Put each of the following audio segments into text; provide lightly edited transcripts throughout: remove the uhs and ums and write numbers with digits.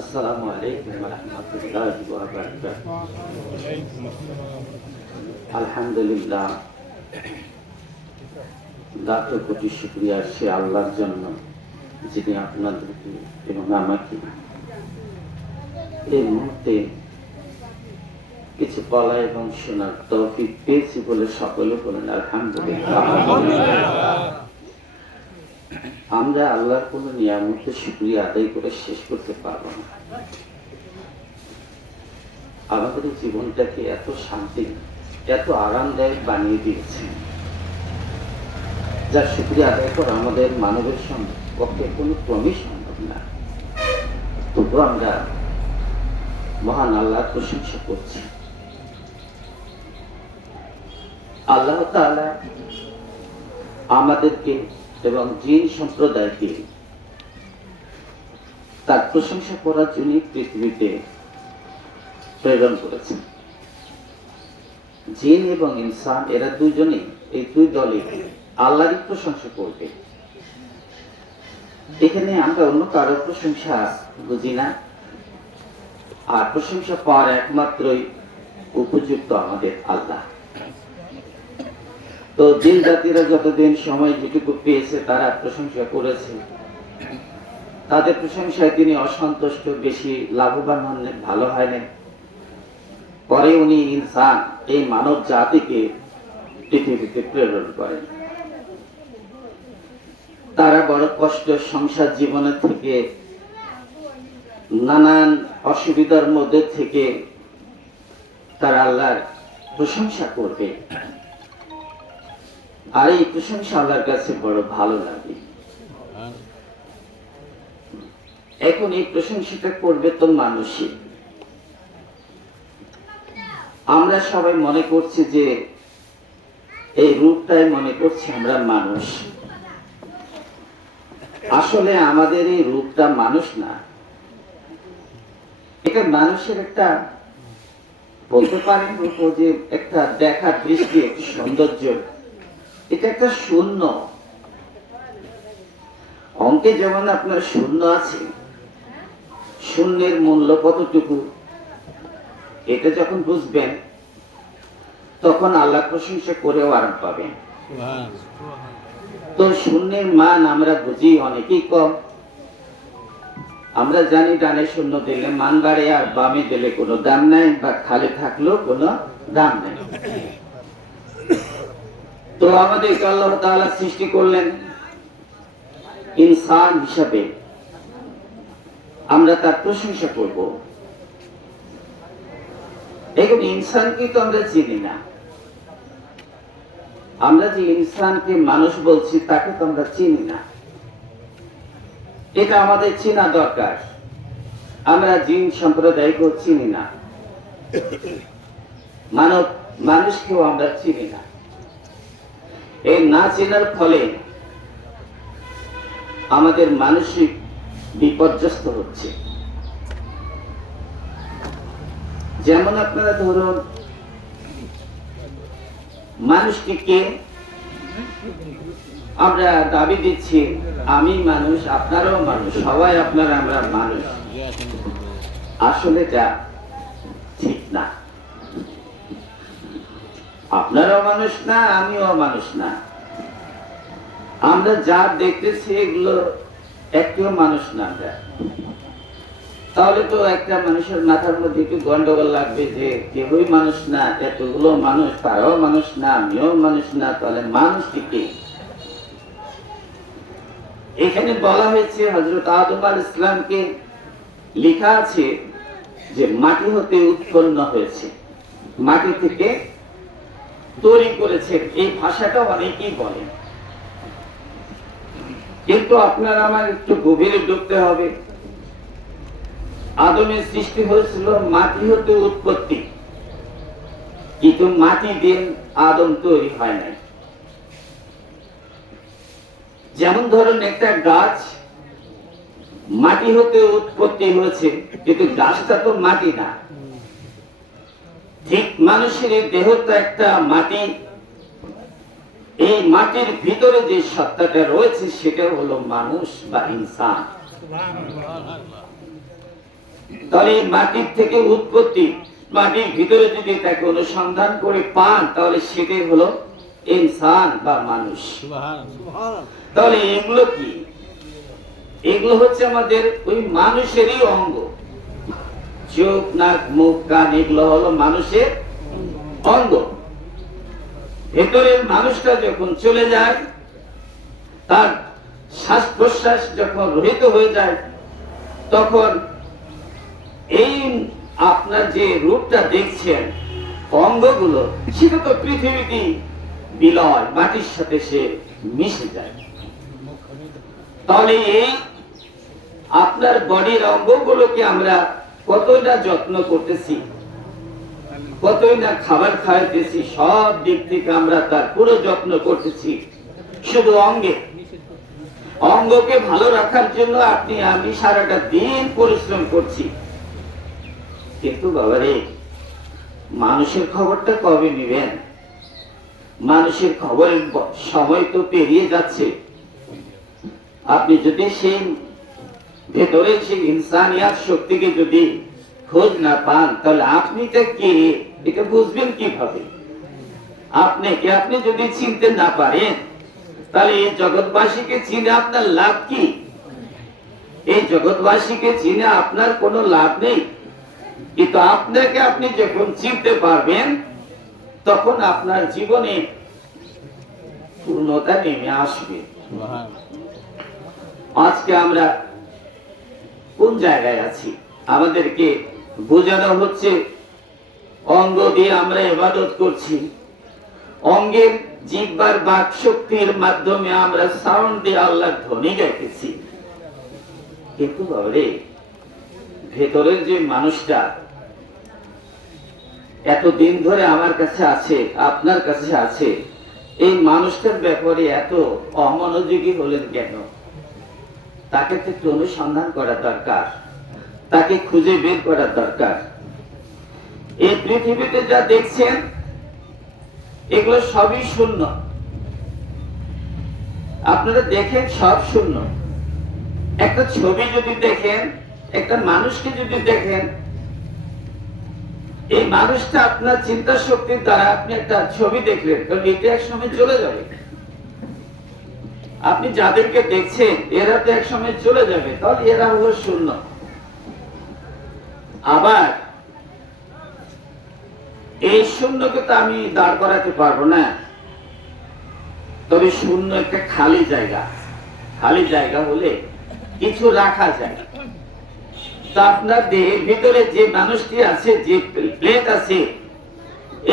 আসসালামু আলাইকুম ওয়া রাহমাতুল্লাহি ওয়া বারাকাতুহু। আলহামদুলিল্লাহ, লাখ কোটি শুকরিয়া সে আল্লাহর জন্য যিনি আপনাদেরকে এবং আমাকে এই মুহূর্তে কিছু বলা এবং শোনার তৌফিক পেয়েছি বলে সকলে বলেন আলহামদুলিল্লাহ। আমরা আল্লাহর কোন নিয়ামতের শুকরিয়া আদায় করে শেষ করতে পারবো না। আমাদের জীবনটাকে এত শান্তি, এত আরামদায়ক বানিয়ে দিয়েছে, যার শুকরিয়া আদায় করা আমাদের মানবের পক্ষে কোনো ক্রমেই সম্ভব না। তবু আমরা মহান আল্লাহর প্রশংসা করছি। আল্লাহ তাআলা আমাদেরকে এবং জিন সম্প্রদায়কে তার প্রশংসা করার জন্য পৃথিবীতে প্রেরণ করেছেন। জিন এবং ইনসান এরা দুজনেই, এই দুই দলে আল্লাহরই প্রশংসা করবে। এখানে আমরা অন্য কারো প্রশংসা বুঝি না, আর প্রশংসা পাওয়ার একমাত্রই উপযুক্ত আমাদের আল্লাহ। তো জিন জাতিরা যতদিন সময় যেটুকু পেয়েছে তারা প্রশংসা করেছে, তাদের প্রশংসায় তিনি অসন্তুষ্ট, বেশি লাভবান হন, ভালো হয় না। পরে উনি ইনসান, এই মানব জাতিকে পৃথিবীতে প্রেরণ করেন। তারা বড় কষ্ট সংসার জীবনের থেকে, নানান অসুবিধার মধ্যে থেকে তারা আল্লাহর প্রশংসা করবে, আর এই প্রশংসা আল্লাহর কাছে বড় ভালো লাগে। এখন এই প্রশংসাটা করবে তো মানুষই। আমরা সবাই মনে করছি যে এই রূপটাই মনে করছি আমরা মানুষ। আসলে আমাদের এই রূপটা মানুষ না, এটা মানুষের একটা, বলতে পারেন রূপ, যে একটা দেখার দৃষ্টি, একটা সৌন্দর্য, এটা একটা শূন্য। অঙ্কে যেমন আপনার শূন্য আছে, শূন্যের মূল্য কতটুকু এটা যখন বুঝবেন, তখন আল্লাহ প্রশংসা করেও আরাম পাবেন। তো শূন্যের মান আমরা বুঝি অনেকেই কম। আমরা জানি ডানে শূন্য দিলে মান বাড়ে, আর বামে দিলে কোনো দাম নাই, বা খালি থাকলেও কোনো দাম নেই। তো আমাদেরকে আল্লাহ তাআলা সৃষ্টি করলেন ইনসান হিসাবে, আমরা তার প্রশংসা করব। এখন ইনসানকে তো আমরা চিনি না, আমরা যে ইনসানকে মানুষ বলছি তাকে তো আমরা চিনি না। এটা আমাদের চেনা দরকার। আমরা জিন সম্প্রদায়কেও চিনি না, মানুষকেও আমরা চিনি না। এই না চেনার ফলে আমাদের মানসিক বিপর্যস্ত হচ্ছে। যেমন আপনারা ধরুন, মানুষকে কে আমরা দাবি দিচ্ছি আমি মানুষ, আপনারাও মানুষ, সবাই আপনারা, আমরা মানুষ। আসলে যা ঠিক না। আপনারাও মানুষ না, আমিও মানুষ না। আমরা যা দেখতেছি এগুলো একটিও মানুষ না। তাহলে তো একটা মানুষের মাথার মধ্যে একটু গন্ডগোল লাগবে যে কেউই মানুষ না, এতগুলো মানুষ, তারাও মানুষ না, আমিও মানুষ না, তাহলে মানুষ কি? এখানে বলা হয়েছে হযরত আদম আলাইহিস সালামকে, লেখা আছে যে মাটি হতে উৎপন্ন হয়েছে, মাটি থেকে তৈরি করেছে। এই ভাষাটা অনেকেই বলে, কিন্তু আপনার আমার একটু গভীরে ঢুকতে হবে। আদমের সৃষ্টি হয়েছিল মাটি হতে উৎপত্তি, কিন্তু মাটি দিয়ে আদম তৈরি হয় নাই। যেমন ধরুন একটা গাছ মাটি হতে উৎপত্তি হয়েছে, কিন্তু গাছটা তো মাটি না। ঠিক মানুষের দেহটা একটা মাটি, এই মাটির ভিতরে যে সত্তাটা রয়েছে সেটা হলো মানুষ বা ইনসান। তাহলে এই মাটির থেকে উৎপত্তি, মাটির ভিতরে যদি তাকে অনুসন্ধান করে পান তাহলে সেটাই হলো ইনসান বা মানুষ। তাহলে এগুলো কি? এগুলো হচ্ছে আমাদের ওই মানুষেরই অঙ্গ। চোখ, নাক, মুখ, কান এগুলো হলো মানুষের অঙ্গ। ভেতরের মানুষটা যখন চলে যায়, তার শ্বাস প্রশ্বাস যখন রহিত হয়ে যায়, তখন এই আপনার যে রূপটা দেখছেন অঙ্গগুলো, সেটা তো পৃথিবীতে বিলয়, মাটির সাথে সে মিশে যায়। তাহলে এই আপনার বডির অঙ্গগুলোকে আমরা কতটা যত্ন করতেছি, কতই না খাবার খাইতেছি, সব দিক থেকে আমরা তার পুরো যত্ন করতেছি। শুধু অঙ্গকে ভালো রাখার জন্য আপনি আমি সারাটা দিন পরিশ্রম করছি, কিন্তু বাবারে মানুষের খবরটা কবে নিবেন? মানুষের খবরের সময় তো পেরিয়ে যাচ্ছে। আপনি যদি সেই ভেতরে সেই ইনসানিয়াত শক্তিকে যদি খোঁজ না পান, তাহলে আপনিটা কে এটা বুঝবেন কিভাবে? আপনি যদি চিনতে না পারেন, তাহলে এই জগৎবাসীকে চিনে আপনার লাভ কি? এই জগৎবাসীকে চিনে আপনার কোনো লাভ নেই। কিন্তু আপনাকে আপনি যখন চিনতে পারবেন, তখন আপনার জীবনে পূর্ণতা নেমে আসবে। আজকে আমরা কোন জায়গায় আছি? আমাদেরকে বোঝানো হচ্ছে অঙ্গ দিয়ে আমরা ইবাদত করছি, অঙ্গের জিহ্বার বাক শক্তির মাধ্যমে আমরা সাউন্ড দিয়ে আল্লাহর ধ্বনি গাইতেছি। কিন্তু বাবারে ভেতরের যে মানুষটা এতদিন ধরে আমার কাছে আছে, আপনার কাছে আছে, এই মানুষটার ব্যাপারে এত অমনোযোগী হলেন কেন? তাকে তো একটু অনুসন্ধান করা দরকার, তাকে খুঁজে বের করা দরকার। এই পৃথিবীতে যা দেখছেন এগুলো সবই শূন্য। আপনারা দেখেন সব শূন্য। একটা ছবি যদি দেখেন, একটা মানুষকে যদি দেখেন, এই মানুষটা আপনার চিন্তা শক্তির দ্বারা আপনি একটা ছবি দেখলেন, কারণ এটা এক সময় চলে যাবে। আপনি যাদেরকে দেখছেন এরা তো এক সময় চলে যাবে, তাহলে এরা হলো শূন্য। আবার এই শূন্যকে তো আমি দাঁড় করাতে পারবো না, তবে শূন্য একটা খালি জায়গা। খালি জায়গা হলে কিছু রাখা যায়। তো আপনার দেহের ভিতরে যে মানুষটি আছে, যে প্লেট আছে,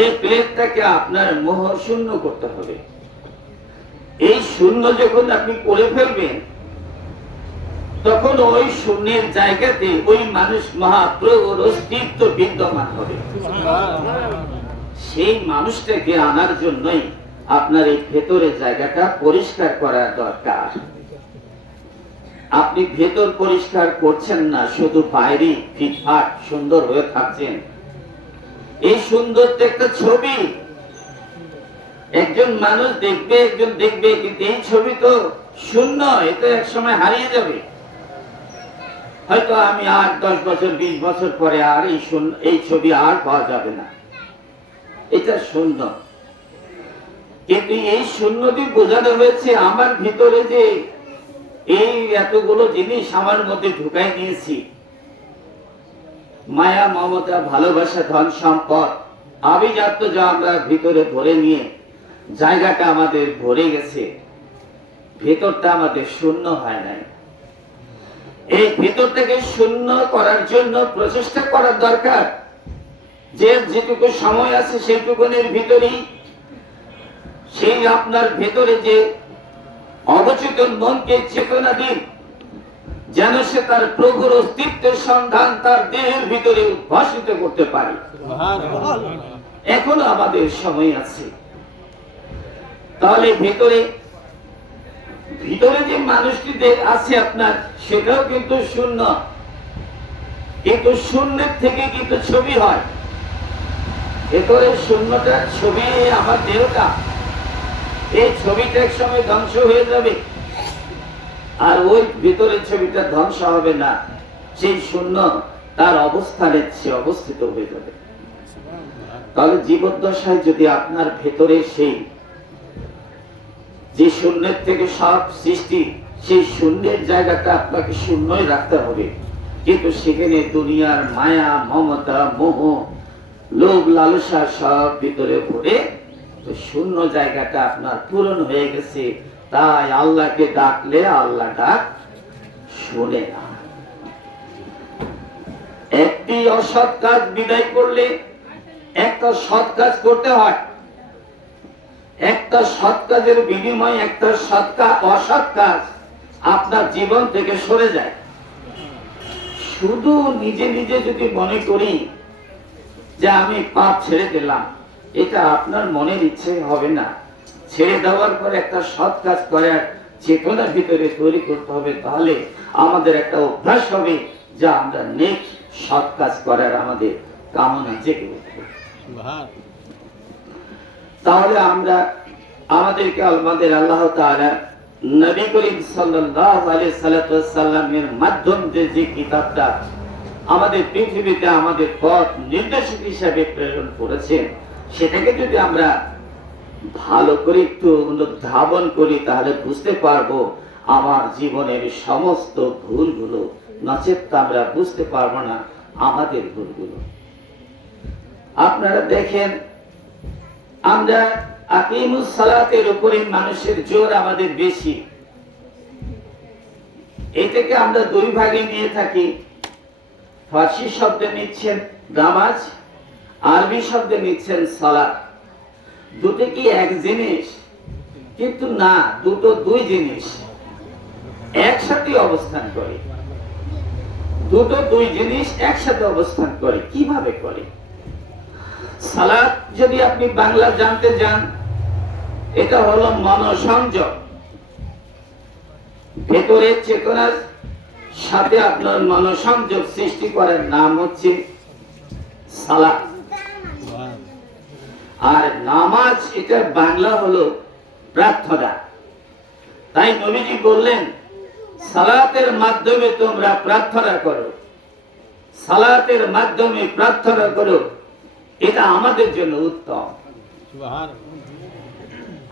এই প্লেটটাকে আপনার মোহ শূন্য করতে হবে। এই শূন্য যখন আপনি করে ফেলবেন, তখন ওই শূন্যের জায়গাতে ওই মানুষ মহাপ্রভুর অস্তিত্ব বিদ্যমান হবে। সেই মানুষটাকে আনার জন্যই আপনার এই ভেতরের জায়গাটা পরিষ্কার করা দরকার। আপনি ভেতর পরিষ্কার করছেন না, শুধু বাইরে ফিটফাট সুন্দর হয়ে থাকছেন। এই সুন্দরটা একটা ছবি, একজন মানুষ দেখবে, একজন দেখবে, কিন্তু এই ছবি তো শূন্য, এটা এক সময় হারিয়ে যাবে। হয়তো আমি 8, 10 বছর, 20 বছর পরে আর এই ছবি আর পাওয়া যাবে না, এটা শূন্য। কিন্তু এই শূন্যটি বোঝানো হয়েছে আমার ভিতরে যে এই এতগুলো জিনিস আমার মধ্যে ঢুকাই নিয়েছি, মায়া, মমতা, ভালোবাসা, ধন সম্পদ, আভিজাত্য যা আমরা ভিতরে ভরে নিয়ে জায়গাটা আমাদের ভরে গেছে, ভেতরটা আমাদের শূন্য হয় নাই। এই ভেতরটাকে শূন্য করার জন্য প্রচেষ্টা করার দরকার। যে যেটুকু সময় আছে সেইটুকুনের ভিতরেই সেই আপনার ভেতরে যে অবচেতন মনকে চেতনা দিন, যেন সে তার প্রভুর অস্তিত্বের সন্ধান তার দেহের ভিতরে উদ্ভাসিত করতে পারে। এখনো আমাদের সময় আছে। তাহলে ভিতরে যে মানুষটি আছে আপনার, সেটাও কিন্তু শূন্য। কিন্তু শূন্যের থেকে কিন্তু ছবি হয়। ভেতরে শূন্যটা ছবি আমার দেহটা, এই ছবিটা এক সময় ধ্বংস হয়ে যাবে, আর ওই ভিতরের ছবিটা ধ্বংস হবে না। সেই শূন্য তার অবস্থানের চেয়ে অবস্থিত হয়ে যাবে। তাহলে জীবদ্দশায় যদি আপনার ভেতরে সেই যে শূন্যের থেকে সব সৃষ্টি, সেই শূন্যের জায়গাটা আপনাকে শূন্যই রাখতে হবে, কিন্তু সেখানে দুনিয়ার মায়া, মমতা, মোহ, লোভ, লালসা সব ভিতরে ভরে শূন্য জায়গাটা আপনার পূরণ হয়ে গেছে। তাই আল্লাহকে ডাকলে আল্লাহ ডাক শোনে না। একটি অসৎ কাজ বিদায় করলে একটা সৎ কাজ করতে হয়। একটা সৎ কাজের বিনিময়ে একটা অসৎ কাজ আপনার জীবন থেকে সরে যায়। শুধু নিজে নিজে যদি মনে করি যে আমি পাপ ছেড়ে দিলাম, এটা আপনার মনের ইচ্ছে হবে না। ছেড়ে দেওয়ার পর একটা সৎ কাজ করার চেতনার ভিতরে তৈরি করতে হবে। তাহলে আমাদের একটা অভ্যাস হবে যা আমরা নেক সৎ কাজ করার আমাদের কামনা জেগে উঠবে। তাহলে আমরা আমাদেরকে আমাদের আল্লাহ তাআলা নবী করিম সাল্লাল্লাহু আলাইহি সাল্লামের মাধ্যমে যে কিতাবটা আমাদের পৃথিবীতে আমাদের পথ নির্দেশক হিসাবে প্রেরণ করেছেন, সেটাকে যদি আমরা ভালো করে একটু অনুধাবন করি, তাহলে বুঝতে পারবো আমার জীবনের সমস্ত ভুলগুলো, নচেত আমরা বুঝতে পারবো না আমাদের ভুলগুলো। আপনারা দেখেন, আমরা আকিমুস সালাতের উপরে মানুষের জোর আমাদের বেশি। এটাকে আমরা দুই ভাগে নিয়ে থাকি। ফার্সি শব্দে নিচ্ছেন নামাজ, আরবি শব্দে নিচ্ছেন সালাত। দুটো কি এক জিনিস? কিন্তু না, দুটো দুই জিনিস একসাথে অবস্থান করে। দুটো দুই জিনিস একসাথে অবস্থান করে। কিভাবে করে? সালাত যদি আপনি বাংলা জানতে যান, এটা হলো মনোসংযোগ। ভেতরের চেতনার সাথে আপনার মনোসংযোগ সৃষ্টি করার নাম হচ্ছে সালাত। আর নামাজ, এটা বাংলা হলো প্রার্থনা। তাই নবীজি বললেন, সালাতের মাধ্যমে তোমরা প্রার্থনা করো, সালাতের মাধ্যমে প্রার্থনা করো, এটা আমাদের জন্য উত্তম।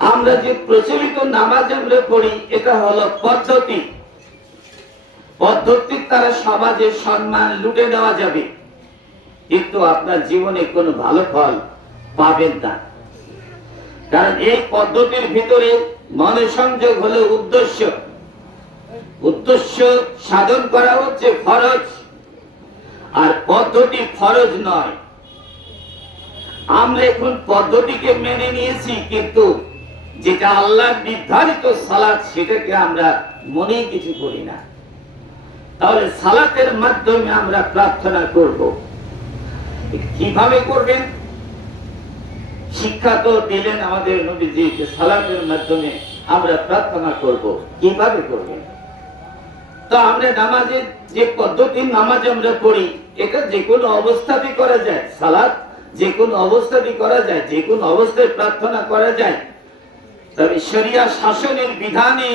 আমরা যে প্রচলিত নামাজ আমরা পড়ি, এটা হলো পদ্ধতি। পদ্ধতির দ্বারা সমাজের সম্মান লুটে দেওয়া যাবে, কিন্তু আপনার জীবনে কোনো ভালো ফল পাবেন না। কারণ এই পদ্ধতির ভিতরে মনোসংযোগ হলো উদ্দেশ্য। উদ্দেশ্য সাধন করা হচ্ছে ফরজ, আর পদ্ধতি ফরজ নয়। আমরা এখন পদ্ধতিকে মেনে নিয়েছি, কিন্তু যেটা আল্লাহর নির্ধারিত সালাত, সেটাকে আমরা মনেই কিছু করি না। তাহলে সালাতের মাধ্যমে আমরা প্রার্থনা করব। কিভাবে করবেন? শিক্ষা তো দিলেন আমাদের নবীজি, যে সালাতের মাধ্যমে আমরা প্রার্থনা করব। কিভাবে করবেন? তো আমরা নামাজের যে পদ্ধতি নামাজ আমরা পড়ি, এটা যে কোনো অবস্থাতেই করা যায়। সালাত যে কোনো অবস্থাতেই করা যায়, যে কোনো অবস্থায় প্রার্থনা করা যায়। তবে শরিয়া শাসনের বিধানে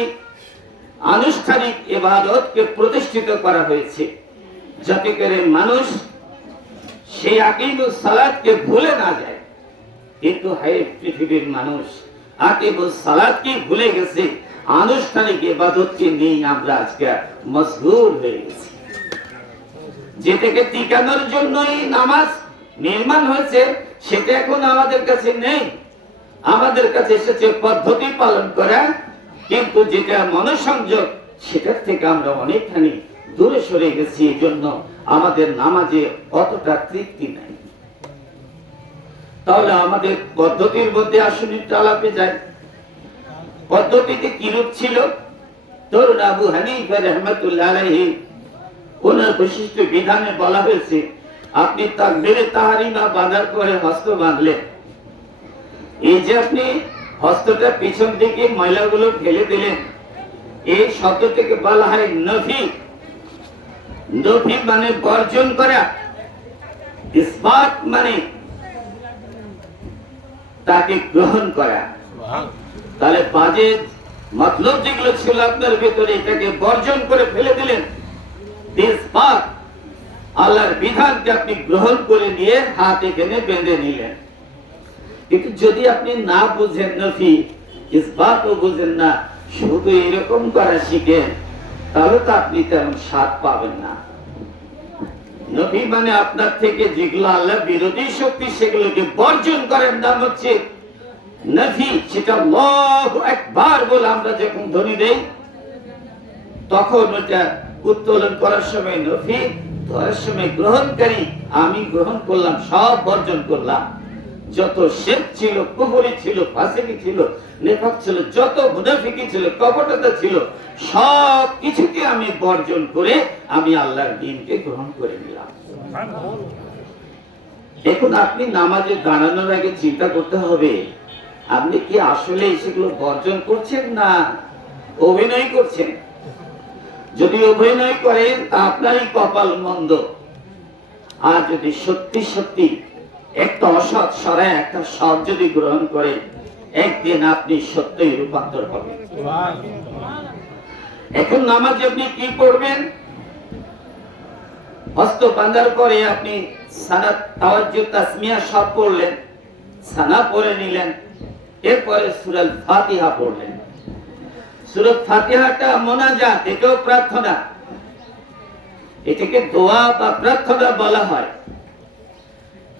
আনুষ্ঠানিক ইবাদতকে প্রতিষ্ঠিত করা হয়েছে, যাতে করে মানুষ সেই আকিমুস সালাতকে ভুলে না যায়। কিন্তু হায় পৃথিবীর মানুষ আকিমুস সালাতকে ভুলে গেছে, আনুষ্ঠানিক ইবাদতকে নিয়ে আমরা আজকে মশগুল হয়ে গেছি। যেটাকে টিকানোর জন্যই নামাজ নির্মাণ হয়েছে, সেটা এখন আমাদের কাছে নেই। আমাদের কাছে এসেছে পদ্ধতি পালন করা, কিন্তু যেটা মনোসংযোগ, সেটার থেকে আমরা অনেকখানি দূরে সরে গেছি। এই জন্য আমাদের নামাজে অতটা তৃপ্তি নাই। তাহলে আমাদের পদ্ধতির মধ্যে আসুন একটু আলাপে যায়। পদ্ধতিতে কিরূপ ছিল? ধরুন আবু হানিফা রাহমাতুল্লাহ আলাইহি, ওনার বিশিষ্ট বিধানে বলা হয়েছে, আপনি তাকবীরে তাহরিমা বাঁধার পরে হস্ত বাঁধলেন। এই যে আপনি হস্তটা পিছন দিকে ময়লাগুলো ফেলে দিলেন, এই শব্দ থেকে বলা হয় নফি। নফি মানে বর্জন করা, ইসবাত মানে তাকে গ্রহণ করা। তাহলে বাজে মতলব যেগুলো ছিল আপনার ভিতরে, এটাকে বর্জন করে ফেলে দিলেন। ইসবাত আল্লাহর বিধানকে আপনি গ্রহণ করে নিয়ে হাত এখানে বেঁধে নিলেন। কিন্তু যদি আপনি না বুঝেন, নফি ইসবাতও বুঝেন না, শুধু এরকম করা শিখেন, তাহলে তো আপনি তেমন স্বাদ পাবেন না। নবী মানে আপনার থেকে যেগুলো আল্লাহ বিরোধী শক্তি, সেগুলোকে বর্জন করেন, নাম হচ্ছে নফি। সেটা আল্লাহু আকবার বলে আমরা যখন ধ্বনি দেই, তখন ওটা উত্তোলন করার সময় নফি, ধরার সময় গ্রহণকারী। আমি গ্রহণ করলাম, সব বর্জন করলাম। যত শিরক ছিল, কুফরি ছিল, ফাসিকি ছিল, নিফাক ছিল, যত মুনাফিকি ছিল, কপটতা ছিল, সব কিছুকে আমি বর্জন করে আমি আল্লাহর দ্বীনকে গ্রহণ করে নিলাম। এখন আপনি নামাজে দাঁড়ানোর আগে চিন্তা করতে হবে, আপনি কি আসলে সেগুলো বর্জন করছেন না অভিনয় করছেন? যদি অভিনয় করেন তা আপনারই কপাল মন্দ। আর যদি সত্যি সত্যি একটা অসৎ সরায় একটা সৎ যদি গ্রহণ করেন, একদিন আপনি সত্যই রূপান্তর হবেন। এখন নামাজে আপনি কি পড়বেন? হস্ত বাঁধার পরে আপনি সানাত, তাওয়াজ্জু, তাসমিয়া সব পড়লেন, সানা পড়ে নিলেন। এরপরে সূরা ফাতিহা পড়লেন। সূরা ফাতিহাটা মুনাজাত, এটাও প্রার্থনা, এটাকে দোয়া বা প্রার্থনা বলা হয়।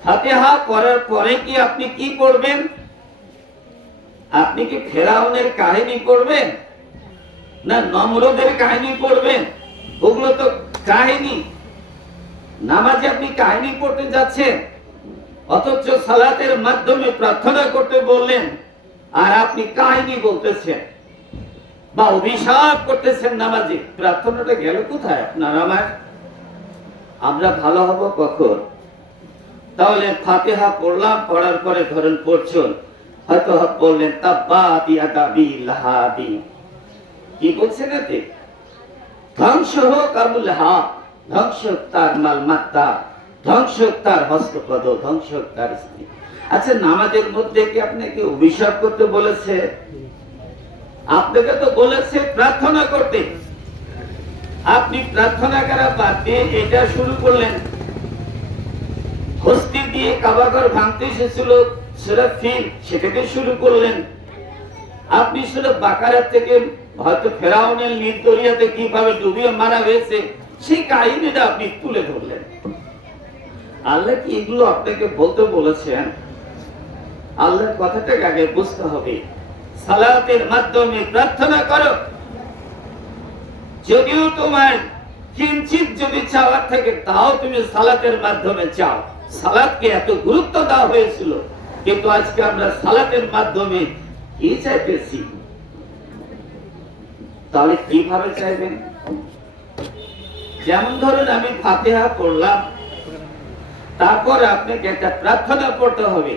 ফাতিহা পড়ার পরে কি আপনি কি পড়বেন? আপনি কি ফেরাউনের কাহিনী পড়বেন না নমরুদের কাহিনী পড়বেন? ওগুলো তো কাহিনী। নামাজে আপনি কাহিনী পড়তে যাচ্ছেন, অথচ সালাতের মাধ্যমে প্রার্থনা করতে বললেন, আর আপনি কাহিনী বলতেছেন বা অভিশাপ করতেছেন নামাজে। প্রার্থনাটা গেল কোথায় আপনার আমার? আমরা ভালো হব কখন? তাহলে ফাতিহা পড়লাম, পড়ার পরে ধরেন পড়ছেন, হয়তো বললেন তাব্বাত ইয়াদা আবি লাহাবি, কি বলছেন এতে? ধ্বংস হোক আবু লাহাব, ধ্বংস হোক তার মাল মাতা, ধ্বংস হোক তার হস্তপদ, ধ্বংস হোক তার স্ত্রী। আচ্ছা, নামাজের মধ্যে কি আপনাকে অভিশাপ করতে বলেছে? আপনাকে তো বলেছে প্রার্থনা করতে। আপনি প্রার্থনা করা বাদ দিয়ে এটা শুরু করলেন। হস্তি দিয়ে কাবাঘর ভাঙতে এসেছিল সূরা ফিল, সেটাকে শুরু করলেন। আপনি সূরা বাকারা থেকে হয়তো ফেরাউনের নীল দরিয়াতে কিভাবে ডুবিয়ে মারা হয়েছে সেই কাহিনীটা আপনি তুলে ধরলেন। আল্লাহ কি এগুলো আপনাকে বলতে বলেছেন? আল্লাহর কথাটাকে আগে বুঝতে হবে। সালাতের মাধ্যমে প্রার্থনা করো। যদিও তোমার কিঞ্চিত যদি চাওয়ার থাকে, তাও তুমি সালাতের মাধ্যমে চাও। সালাতকে এত গুরুত্ব দেওয়া হয়েছিল, কিন্তু আজকে আমরা সালাতের মাধ্যমে কি চাইতেছি? তাহলে কিভাবে চাইবেন? যেমন ধরুন আমি ফাতিহা পড়লাম, তারপর আপনাকে একটা প্রার্থনা পড়তে হবে।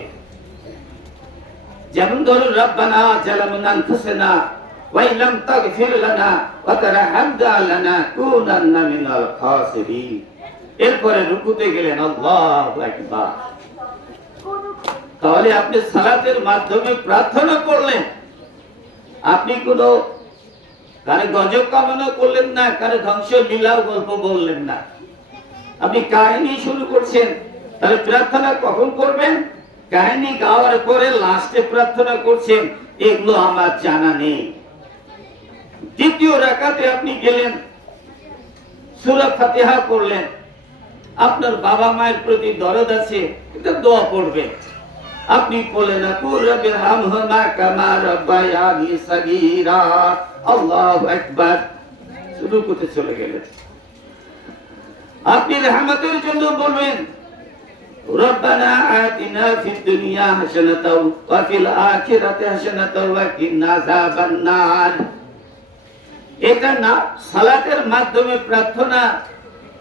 যেমন ধরুন রব্বানা জালামনা আনফুসানা ওয়া ইল্লাম তাগফির লানা ওয়া তারহামনা লানাকুনান্না মিনাল খাসিরিন। এরপরে রুকুতে গেলেন, আল্লাহু আকবার। তাহলে আপনি সালাতের মাধ্যমে প্রার্থনা করলেন। আপনি কোনো কারে গজব কামনা করলেন না, কারে ধ্বংস লীলাও গল্প বললেন না, আপনি কাহিনী শুরু করছেন। তাহলে প্রার্থনা কখন করবেন? কাহিনী গাওয়ার পরে লাস্টে প্রার্থনা করছেন, এগুলো আমার জানা নেই। দ্বিতীয় রাকাতে আপনি গেলেন, সূরা ফাতিহা পড়লেন। আপনার বাবা মায়ের প্রতি দরদ আছে, এটা দোয়া পড়বেন। আপনি বলেন আকুর রাব্বির হামহুমা কামা রাব্বায়ানি সাগীরা, আল্লাহু আকবার। শুরু করতে চলে গেলেন। আপনি রহমতের জন্য বলবেন রব্বানা আতিনা ফিদ দুনিয়া হাসানাতাও ওয়া ফিল আখিরাতি হাসানাতাও ওয়া কিনা আযাবান নার। এটা না সালাতের মাধ্যমে প্রার্থনা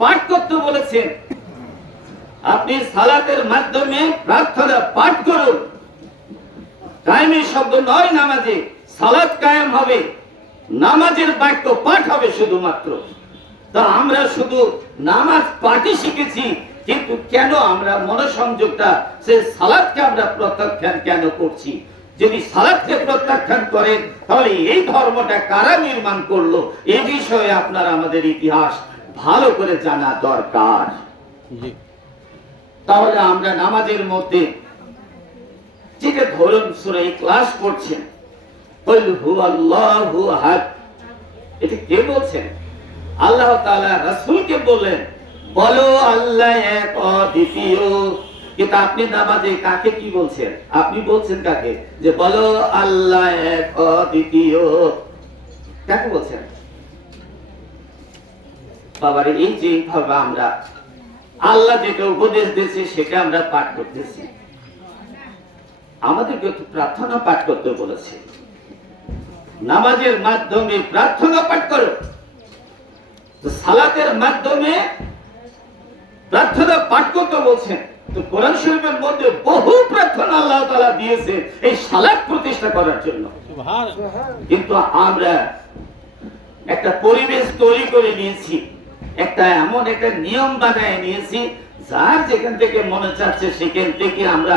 পাঠ করতে বলেছেন। আপনি সালাতের মাধ্যমে প্রার্থনা পাঠ করুন। কায়েমের শব্দ নয় নামাজে, সালাত কায়েম হবে, নামাজের বাক্য পাঠ হবে শুধুমাত্র। তা আমরা শুধু নামাজ পাঠই শিখেছি, কিন্তু কেন আমরা মনোসংযোগটা সে সালাতকে আমরা প্রত্যাখ্যান কেন করছি? যদি সালাতকে প্রত্যাখ্যান করেন, তাহলে এই ধর্মটা কারা নির্মাণ করলো, এই বিষয়ে আপনার আমাদের ইতিহাস ভালো করে জানা দরকার। তাহলে আমরা নামাজের মধ্যে যেটা ধরুন সূরা ইখলাস পড়ছেন, কুল হুয়াল্লাহু আহাদ, এটা কে বলছেন? আল্লাহ তাআলা রাসূলকে বললেন, বলো আল্লাহ এক, অদ্বিতীয়। কিন্তু আপনি নামাজে কাকে কি বলছেন? আপনি বলছেন কাকে? যে বলো আল্লাহ এক, অদ্বিতীয়। কাকে বলছেন? বাবারে, এই যে ভাবে আমরা আল্লাহ যেটা উপদেশ দিয়েছে সেটা আমরা পাঠ করতেছি। আমাদেরকে প্রার্থনা পাঠ করতে বলেছে, নামাজের মাধ্যমে প্রার্থনা পাঠ করো। তো সালাতের মাধ্যমে প্রার্থনা পাঠ করতে বলছেন। তো কোরআন শরীফের মধ্যে বহু প্রার্থনা আল্লাহ তাআলা দিয়েছে এই সালাত প্রতিষ্ঠা করার জন্য। কিন্তু আমরা একটা পরিবেশ তৈরি করে নিয়েছি, একটা এমন একটা নিয়ম বানায় নিয়েছি, যার যেখান থেকে মনে চাচ্ছে সেখান থেকে আমরা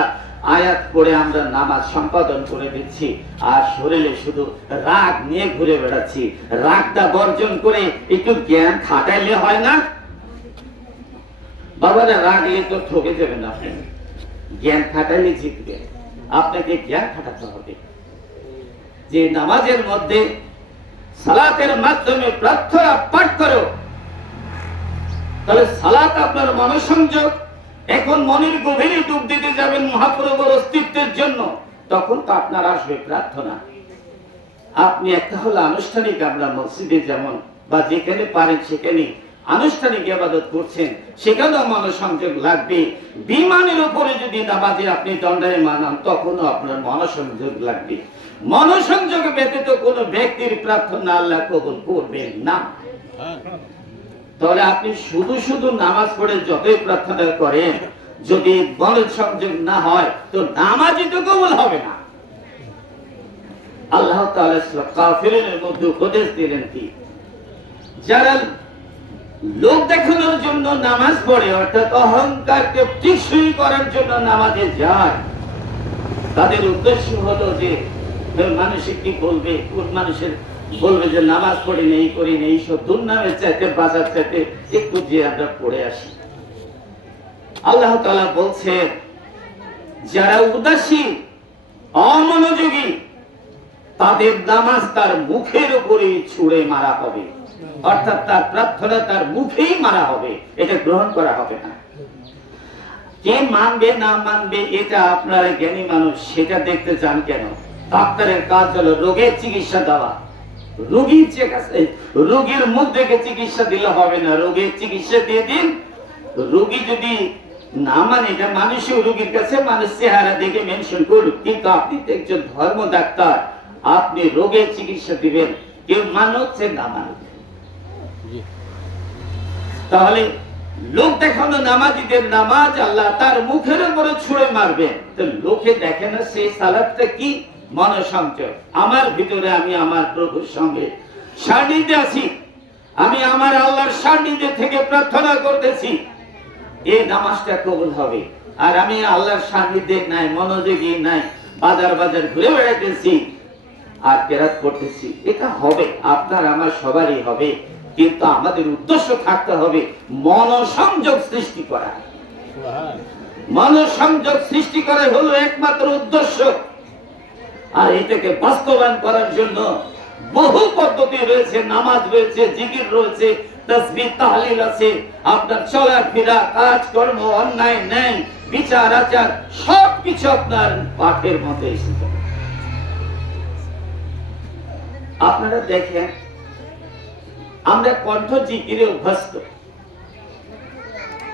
আয়াত পড়ে আমরা নামাজ সম্পাদন করে দিচ্ছি। আর শরীরে শুধু রাগ নিয়ে ঘুরে বেড়াচ্ছি। রাগটা বর্জন করে একটু জ্ঞান খাটাইলে হয় না? বাবারা, রাগলে তো ঠকে যাবেন আপনি। জ্ঞান খাটাইলে জিতবে। আপনাকে জ্ঞান খাটাতে হবে যে নামাজের মধ্যে সালাতের মাধ্যমে প্রার্থনা পাঠ করো। তাহলে সালাত আপনার মনোসংযোগ। এখন মনের গভীরে ডুব দিতে যাবেন মহাপ্রভুর অস্তিত্বের জন্য, তখন তো আপনার আসবে প্রার্থনা। আপনি একটা হলো আনুষ্ঠানিক, আমরা মসজিদে যেমন বা যেখানে পারেন সেখানে আনুষ্ঠানিক ইবাদত করছেন, সেখানেও মনোসংযোগ লাগবে। বিমানের উপরে যদি নামাজে আপনি দণ্ডায়মান হন, তখনও আপনার মনোসংযোগ লাগবে। মনোসংযোগ ব্যতীত কোনো ব্যক্তির প্রার্থনা আল্লাহ কবুল করবেন না। তাহলে আপনি শুধু শুধু নামাজ পড়ে যতই প্রার্থনা করেন, যদি মনোসংযোগ না হয় তো নামাজই তো কবুল হবে না। আল্লাহ তাআলা সূরা কাফিরুনের মধ্যে উপদেশ দিলেন কি, যারা লোক দেখানোর জন্য নামাজ পড়ে, অর্থাৎ অহংকারকে টিকসই করার জন্য নামাজে যায়, তাদের উদ্দেশ্য হলো যে মানুষে কি বলবে, কোন মানুষের বলবে যে নামাজ পড়ি নেই, করি নেই, সব দুর্নামের চাইতে বাজার চাইতে একটু যে আমরা পড়ে আসি। আল্লাহ তাআলা বলছেন, যারা উদাসীন, অমনোযোগী, তাদের নামাজ তার মুখের উপরে ছুঁড়ে মারা হবে। অর্থাৎ তার প্রার্থনা তার মুখেই মারা হবে, এটা গ্রহণ করা হবে না। কে মানবে না মানবে এটা আপনার জ্ঞানী মানুষ সেটা দেখতে চান কেন? ডাক্তারের কাজ হলো রোগের চিকিৎসা দেওয়া। রোগীর মুখ দেখে চিকিৎসা দিলে হবে না, রোগের চিকিৎসা দিয়ে দিন। রোগী যদি না মানে, এটা মানুষও রোগীর কাছে মানুষ চেহারা দেখে মেনশন করুক, কিন্তু আপনি তো একজন ধর্ম ডাক্তার, আপনি রোগের চিকিৎসা দিবেন, কেউ মানুষ না মানুষ। তাহলে লোক দেখানো নামাজীদের নামাজ আল্লাহ তার মুখের উপরে ছুঁড়ে মারবেন। তো লোকে দেখে না সেই সালাতটা কি? মনোসংযোগ। আমার ভিতরে আমি আমার প্রভুর সঙ্গে সান্নিধ্যে আছি, আমি আমার আল্লাহর সান্নিধ্যে থেকে প্রার্থনা করতেছি, এই নামাজটা কবুল হবে। আর আমি আল্লাহর সান্নিধ্যে নাই, মনোযোগী নাই, বাজার বাজার ঘুরে বেড়াইতেছি আর কেরাত করতেছি, এটা হবে, আপনার আমার সবারই হবে। কিন্তু আমাদের উদ্দেশ্য থাকতে হবে মনোসংযোগ সৃষ্টি করা। মনোসংযোগ সৃষ্টি করা হলো একমাত্র উদ্দেশ্য। আর এটাকে বাস্তবায়ন করার জন্য বহু পদ্ধতি রয়েছে, নামাজ রয়েছে, জিকির রয়েছে, তাসবিহ তাহলিল আছে, আপনার চলাফেরা, কাজকর্ম, অন্যায় ন্যায়, বিচার আচার সবকিছু আপনার পাঠের মধ্যে এসেছে। আপনারা দেখেন, আমরা কণ্ঠ জিকিরে অভ্যস্ত,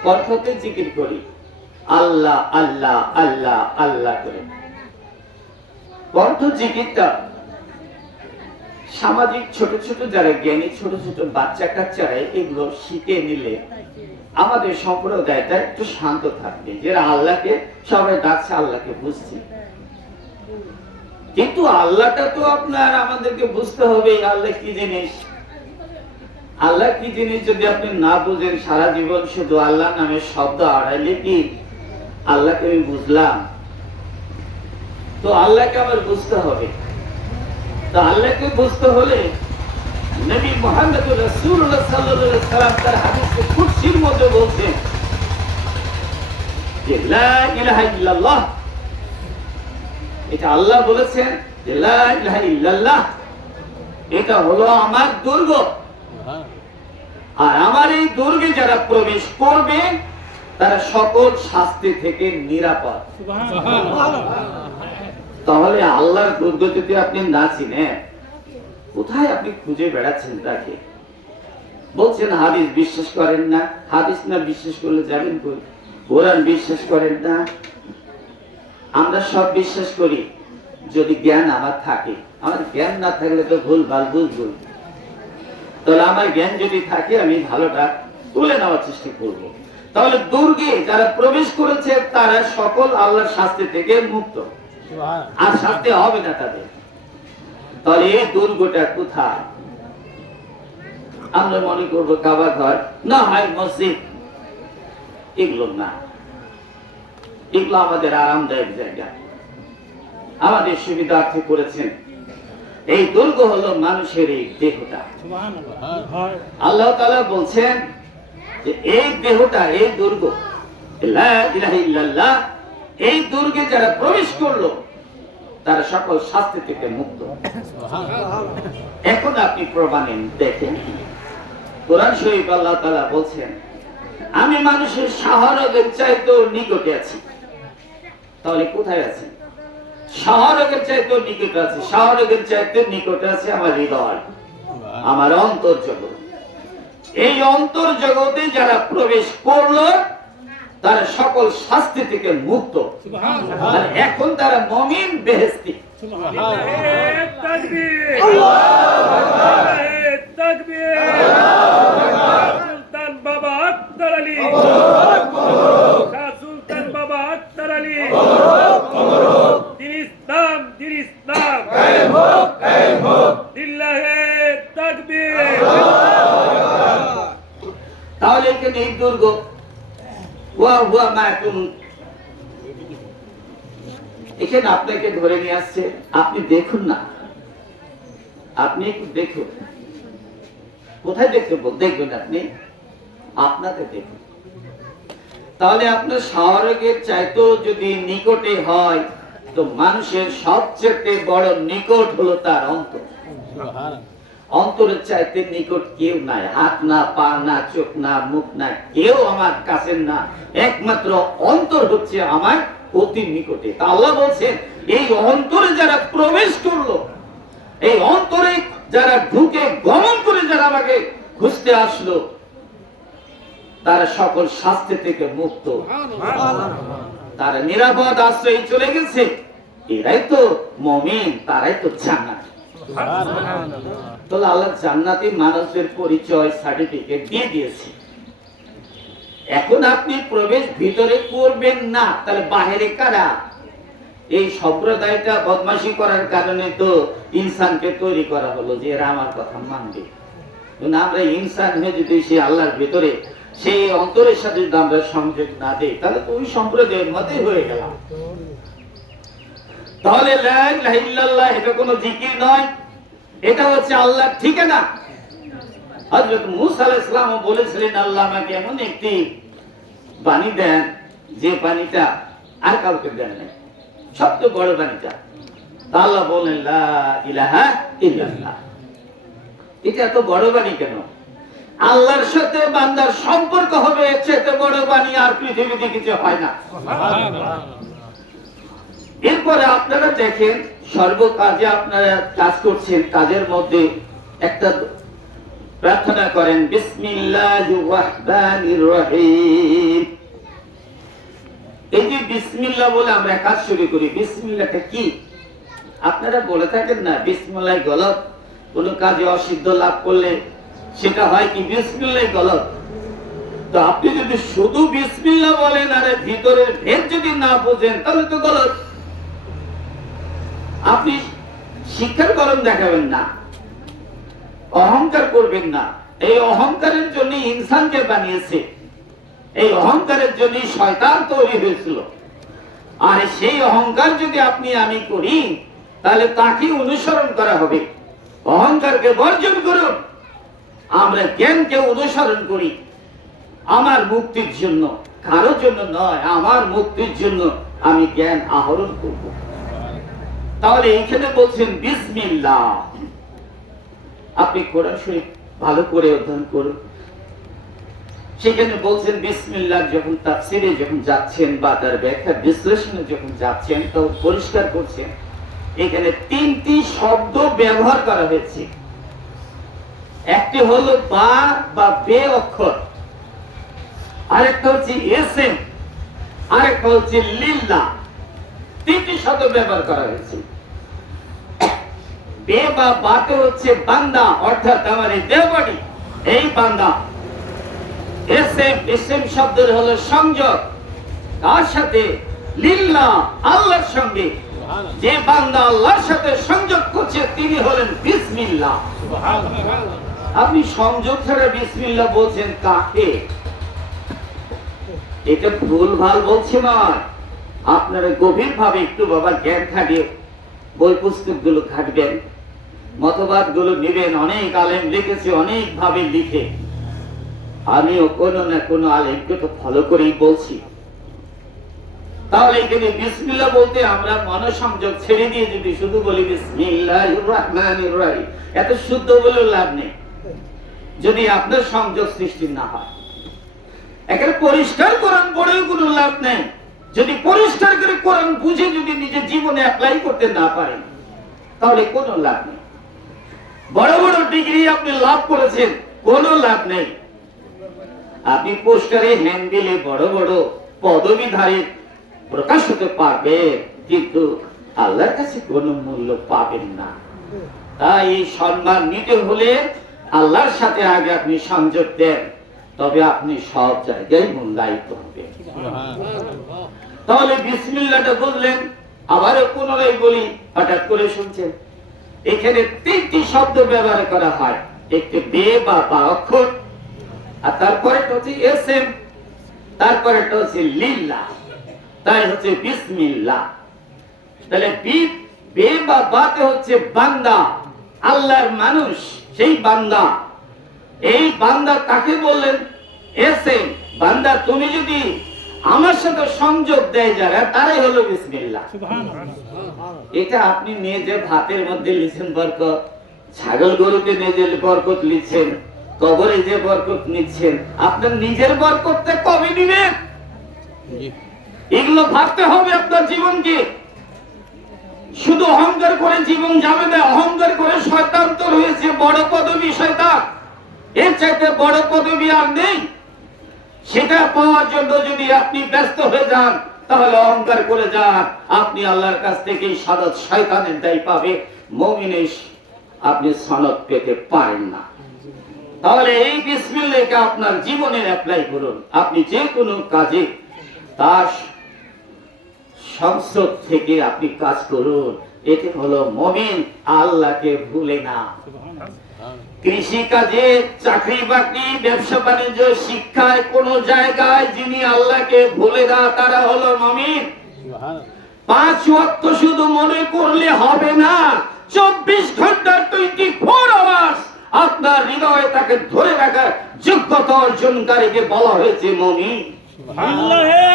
কণ্ঠতে জিকির করি আল্লাহ আল্লাহ আল্লাহ আল্লাহ করে। কণ্ঠ জিকিরটা সামাজিক ছোট ছোট যারা জ্ঞানী ছোট ছোট বাচ্চা কাচ্চারা এগুলো শিখে নিলে আমাদের সম্প্রদায়টা একটু শান্ত থাকবে, যারা আল্লাহকে সবাই ডাকছে, আল্লাহকে বুঝছি। কিন্তু আল্লাহটা তো আপনার আমাদেরকে বুঝতে হবে আল্লাহ কি জিনিস। আল্লাহ কি জিনিস যদি আপনি না বুঝেন, সারা জীবন শুধু আল্লাহ নামে শব্দ আড়াইলে কি আল্লাহকে আমি বুঝলাম? তো আল্লাহকে আবার বুঝতে হবে। তো আল্লাহকে বুঝতে হলে নবী মুহাম্মদ রাসূলুল্লাহ সাল্লাল্লাহু আলাইহি সাল্লাম তার হাদিসে কুদসির মধ্যে বলছেন, যে লা ইলাহা ইল্লাল্লাহ, এটা আল্লাহ বলেছেন যে লা ইলাহা ইল্লাল্লাহ, এটা হলো আমার দুর্গ, আর আমার এই দুর্গে যারা প্রবেশ করবে তারা সকল শাস্তি থেকে নিরাপদ। তাহলে আল্লাহর দুর্গ যদি আপনি না চিনেন, কোথায় আপনি খুঁজে বেড়াচ্ছেন তাকে? বলছেন হাদিস বিশ্বাস করেন না, হাদিস না বিশ্বাস করলে যাবেন কই? কোরআন বিশ্বাস করেন না। আমরা সব বিশ্বাস করি যদি জ্ঞান আমার থাকে। আমার জ্ঞান না থাকলে তো ভুল ভাল বুঝবো। তাহলে আমার জ্ঞান যদি থাকে আমি ভালোটা তুলে নেওয়ার চেষ্টা করব। তাহলে দুর্গে যারা প্রবেশ করেছে তারা সকল আল্লাহর শাস্তি থেকে মুক্ত, আর শাস্তি হবে না তাদের। তাহলে এই দুর্গটা কোথায়? আমরা মনে করবো কাবা ঘর, না হয় মসজিদ, এগুলো না। এগুলো আমাদের আরামদায়ক জায়গা, আমাদের সুবিধার্থে করেছেন। এই দুর্গ হলো মানুষের এই দেহটা। আল্লাহ তাআলা বলছেন যে এই দেহটা, এই দুর্গ, লা ইলাহা ইল্লাল্লাহ, এই দুর্গে যারা প্রবেশ করলো তারা সকল শাস্তি থেকে মুক্ত। এখন আপনি প্রমাণ দেখেন, কোরআন শরীফ আল্লাহ তাআলা বলছেন আমি মানুষের শাহরগের চাইতেও নিকটে আছি। তাহলে কোথায় আছেন? শাহরগের চাইতেও নিকটে আছে। শাহরগের চাইতে নিকটে আছে আমার হৃদয়, আমার অন্তর্জগৎ। এই অন্তর্জগতে যারা প্রবেশ করলো তারা সকল শাস্তি থেকে মুক্ত। আর এখন তারা মুমিন, বেহেশতি। সুলতান বাবা আক্তার আলী, সুলতান বাবা আক্তার আলী, দিন ইসলাম, দিন ইসলাম, লিল্লাহে তাকবীর। তাহলে এখানে এই দুর্গ এখানে আপনাকে ধরে নিয়ে আসছে। আপনি দেখুন না, আপনি একটু দেখুন। কোথায় দেখবেন আপনি? আপনাকে দেখুন। তাহলে আপনার শাহরগের চাইতেও যদি নিকটে হয়, তো মানুষের সবচেয়ে বড় নিকট হলো তার অন্তর। অন্তরের চাইতে নিকট কেউ নাই। হাত না, পা না, চোখ না, মুখ না, কেউ আমার কাছে না। একমাত্র অন্তর হচ্ছে আমার অতি নিকটে। তা আল্লাহ বলছেন এই অন্তরে যারা প্রবেশ করলো, এই অন্তরে যারা ঢুকে গমন করে যারা আমাকে খুঁজতে আসলো, তারা সকল শাস্তি থেকে মুক্ত, তারা নিরাপদ আশ্রয়ে চলে গেছে। এরাই তো মুমিন, তারাই তো জান্নাতি। তাহলে আল্লাহ জান্নাতি মানুষের পরিচয় সার্টিফিকেট দিয়ে দিয়েছে। এখন আপনি প্রবেশ ভিতরে করবেন না, তাহলে বাহিরে কারা? এই সম্প্রদায়টা বদমাশি করার কারণে তো ইনসানকে তৈরি করা হলো যে এরা আমার কথা মানবে। আমরা ইনসান হয়ে যদি সে আল্লাহর ভিতরে সেই অন্তরের সাথে যদি আমরা সংযোগ না দেই, তাহলে তো ওই সম্প্রদায়ের মধ্যে হয়ে গেলাম। তাহলে লা ইলাহা ইল্লাল্লাহ এটা কোনো জিকির নয়, এটা হচ্ছে আল্লাহর ঠিকানা। হযরত মূসা আলাইহিস সালাম বলেছিলেন আল্লাহ আমাকে এমন একটি পানি দেন যে পানিটা আর কাউকে দেন নাই, সবচেয়ে বড় পানিটা। আল্লাহ বলেন লা ইলাহা ইল্লাল্লাহ। এটা এত বড় বাণী কেন? আল্লাহর সাথে বান্দার সম্পর্ক হবে, এর চেয়ে বড় বাণী আর পৃথিবীতে কিছু হয় না। এরপরে আপনারা দেখেন সর্বকাজে আপনারা কাজ করছেন, কাজের মধ্যে একটা প্রার্থনা করেন বিসমিল্লাহির রাহমানির রহিম। এই যে বিসমিল্লাহ বলে আমরা কাজ শুরু করি, বিসমিল্লাহটা কি? আপনারা বলে থাকেন না বিসমিল্লাহ গলত, কোন কাজে অসিদ্ধ লাভ করলে সেটা হয় কি বিসমিল্লাহ গলত। তো আপনি যদি শুধু বিসমিল্লাহ বলেন আর ভিতরের ভেদ যদি না বোঝেন তাহলে তো গলত। আপনি শিক্ষার গরম দেখাবেন না, অহংকার করবেন না। এই অহংকারের জন্য ইনসানকে বানিয়েছে, এই অহংকারের জন্য শয়তান তৈরি হয়েছিল। আর সেই অহংকার যদি আপনি আমি করি তাহলে তাকে অনুসরণ করা হবে। অহংকারকে বর্জন করুন, আমরা জ্ঞানকে অনুসরণ করি আমার মুক্তির জন্য। কারোর জন্য নয়, আমার মুক্তির জন্য আমি জ্ঞান আহরণ করব। তাহলে এইখানে বলছেন বিসমিল্লাহ। আপনি কোরআন শরীফ ভালো করে অধ্যয়ন করুন। সেখানে বলছেন বিসমিল্লাহ যখন তাফসীরে যখন যাচ্ছেন বা তার ব্যাখ্যা বিশ্লেষণে যখন যাচ্ছেন, তো পরিষ্কার করছেন এখানে তিনটি শব্দ ব্যবহার করা হয়েছে। একটি হলো বা বা বে অক্ষর, আরেকটা হচ্ছে এসএম, আরেকটা হচ্ছে লিল্লাহ। তিনটি শব্দ ব্যবহার করা হয়েছে। বে বা বাতে হচ্ছে বান্দা, অর্থাৎ আমার এই দেহবাড়ি, এই বান্দা। এসএম শব্দের হলো সংযোগ, তার সাথে লিল্লাহ, আল্লাহর সঙ্গে। যে বান্দা আল্লাহর সাথে সংযোগ করছে তিনি হলেন বিসমিল্লাহ। আপনি সংযোগ ছাড়া বিসমিল্লাহ বলছেন কাকে? এটা ভুল ভাল বলছে নয়। আপনারা গভীর ভাবে একটু বাবা জ্ঞান খাটিয়ে বই পুস্তক গুলো ঘাটবেন, মতবাদ গুলো নেবেন। অনেক আলেম লিখেছে, অনেক ভাবে লিখে। আমিও কোনো না কোনো আলেমকে তো ফলো করেই বলছি। তাহলে এখানে বিসমিল্লাহ বলতে আমরা মনসংযোগ ছেড়ে দিয়ে যদি শুধু বলি বিসমিল্লাহির রহমানির রহিম, এত শুদ্ধ বলে লাভ নেই যদি আপনার সংযোগ সৃষ্টি না হয়। এখানে পরিষ্কার কোরআন পড়েও কোনো লাভ নেই যদি পরিষ্কার করে কোরআন বুঝে যদি নিজের জীবনে অ্যাপ্লাই করতে না পারেন, তাহলে কোনো লাভ নেই। বড় বড় ডিগ্রি আপনি লাভ করেছেন, কোনো লাভ নেই। আপনি পোস্টারে হ্যান্ডেলে বড় বড় পদবীধারী প্রকাশ হতে পারবে, কিন্তু আল্লাহর কাছে কোনো মূল্য পাবেন না। তাই এই সম্মান নিতে হলে আল্লাহর সাথে আগে আপনি সংযোগ দেন, তবে আপনি সব জায়গায় মূল্যায়িত হবেন। তাহলে বিসমিল্লাহটা বুঝলেন। আবারও পুনরায় বলি, হঠাৎ করে শুনছেন এখানে তিনটি শব্দ ব্যবহার করা হয়। একটি বে বা বা অক্ষর, আর তারপরে হচ্ছে এসএম, তারপরে হচ্ছে লিল্লাহ, তাই হচ্ছে বিসমিল্লাহ। তাহলে বে বা বাতে হচ্ছে বান্দা, আল্লাহর মানুষ, সেই বান্দা। এই বান্দা কাকে বললেন? এসএম, বান্দা তুমি যদি আমার সাথে সংযোগ দেয় যারা, তারাই হলো বিসমিল্লাহ। এটা আপনি নিয়ে যে ভাতের মধ্যে লিখছেন বরকত, ছাগল গরুকে নিয়ে যে বরকত লিখছেন, কবরে যে বরকত নিচ্ছেন, আপনার নিজের বরকতটা কবে দিবেন? এগুলো ভাবতে হবে আপনার জীবনকে। শুধু অহংকার করে জীবন যাবে না। অহংকার করে শয়তান তো রয়েছে, বড় পদবী শয়তান, এর চাইতে বড় পদবী আর নেই। সেটা পাওয়ার জন্য যদি আপনি ব্যস্ত হয়ে যান, তাহলে অহংকার করে যান, আপনি আল্লাহর কাছ থেকে সাদত শয়তানের দায় পাবে, মুমিনের আপনি সনদ পেতে পারেন না। তাহলে এই বিসমিল্লাহকে আপনার জীবনে অ্যাপ্লাই করুন। আপনি যে কোনো কাজে তার সংসদ থেকে আপনি কাজ করুন। এটি হলো মুমিন, আল্লাহকে ভুলে না। কৃষি কাজে, চাকরি বাকরি, ব্যবসা বাণিজ্য, শিক্ষায়, কোন জায়গায় যিনি আল্লাহকে ভুলে না, তারা হলো মুমিন। 5 ওয়াক্ত শুধু মনে করলে হবে না, 24 ঘন্টা 24 আওয়ার্স আপনার হৃদয়ে তাকে ধরে রাখার যোগ্যতা অর্জনকারীকে বলা হয়েছে মুমিন। আল্লাহে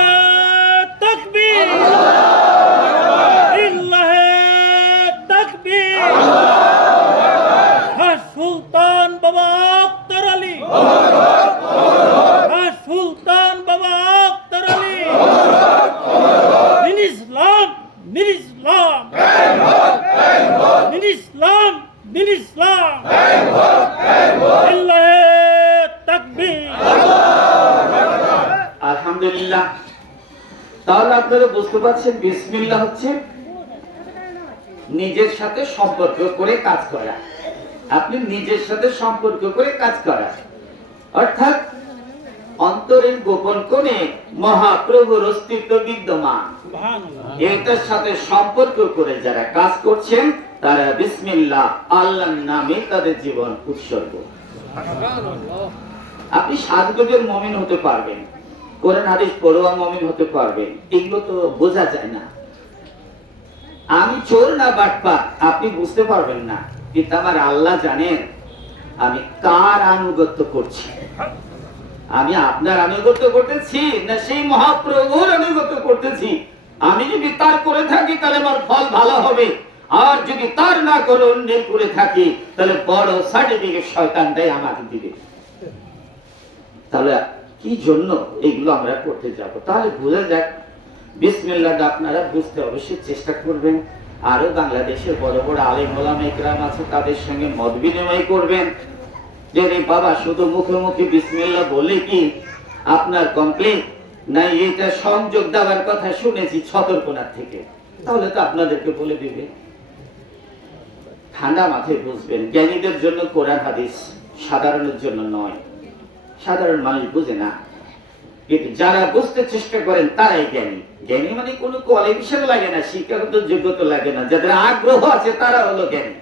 তাকবীর, আল্লাহে তাকবীর। সুলতান বাবা আখতার আলী, সুলতান বাবা আখতার আলী। দিন ইসলাম, দিন ইসলাম, দিন ইসলাম, দিন ইসলাম। আল্লাহে তাকবীর। আলহামদুলিল্লাহ। তাহলে আপনারা বুঝতে পারছেন বিসমিল্লাহ হচ্ছে নিজের সাথে সম্পর্ক করে কাজ করা। আপনি নিজের সাথে সম্পর্ক করে কাজ করা, অর্থাৎ অন্তরের গোপন কোণে মহাপ্রভুর অস্তিত্ব বিদ্যমান। এটার সাথে সম্পর্ক করে যারা কাজ করছেন, তারা বিসমিল্লাহ, আল্লাহর নামে তাদের জীবন উৎসর্গ। আপনি সাজগোজের মুমিন হতে পারবেন, কোরআন হাদিস পড়ুয়া মুমিন হতে পারবেন, এগুলো তো বোঝা যায় না। আমি চোর না বাটপার আপনি বুঝতে পারবেন না, কিন্তু আমার আল্লাহ জানেন আমি কার আনুগত্য করছি। আমি আপনার আনুগত্য করতেছি না সেই মহাপ্রভুর আনুগত্য করতেছি? আমি যদি তার করে থাকি তাহলে আমার ফল ভালো হবে, আর যদি তার না করে অন্যের করে থাকি তাহলে বড় সার্টিফিকেট শয়তানটাই আমাকে দিবে। তাহলে কি জন্য এগুলো আমরা করতে যাব? তাহলে বোঝা যাক, বিসমিল্লাহটা আপনারা বুঝতে অবশ্যই চেষ্টা করবেন। আরো বাংলাদেশের বড় বড় আলেম ওলামা ইকরাম আছে, তাদের সঙ্গে মত বিনিময় করবেন যে রে বাবা শুধু মুখে মুখে বিসমিল্লাহ বলে কি আপনার কমপ্লিট না, এটা সংযোগ দেওয়ার কথা শুনেছি ছতরকোনার থেকে, তাহলে তো আপনাদেরকে বলে দিবে। ঠান্ডা মাথায় বুঝবেন, জ্ঞানীদের জন্য কোরআন হাদিস, সাধারণের জন্য নয়। সাধারণ মানুষ বুঝে না, কিন্তু যারা বুঝতে চেষ্টা করেন তারাই জ্ঞানী। জ্ঞানী মানে কোনো কোয়ালিফিকেশন লাগে না, শিক্ষাগত যোগ্যতা লাগে না, যাদের আগ্রহ আছে তারা হলো জ্ঞানী।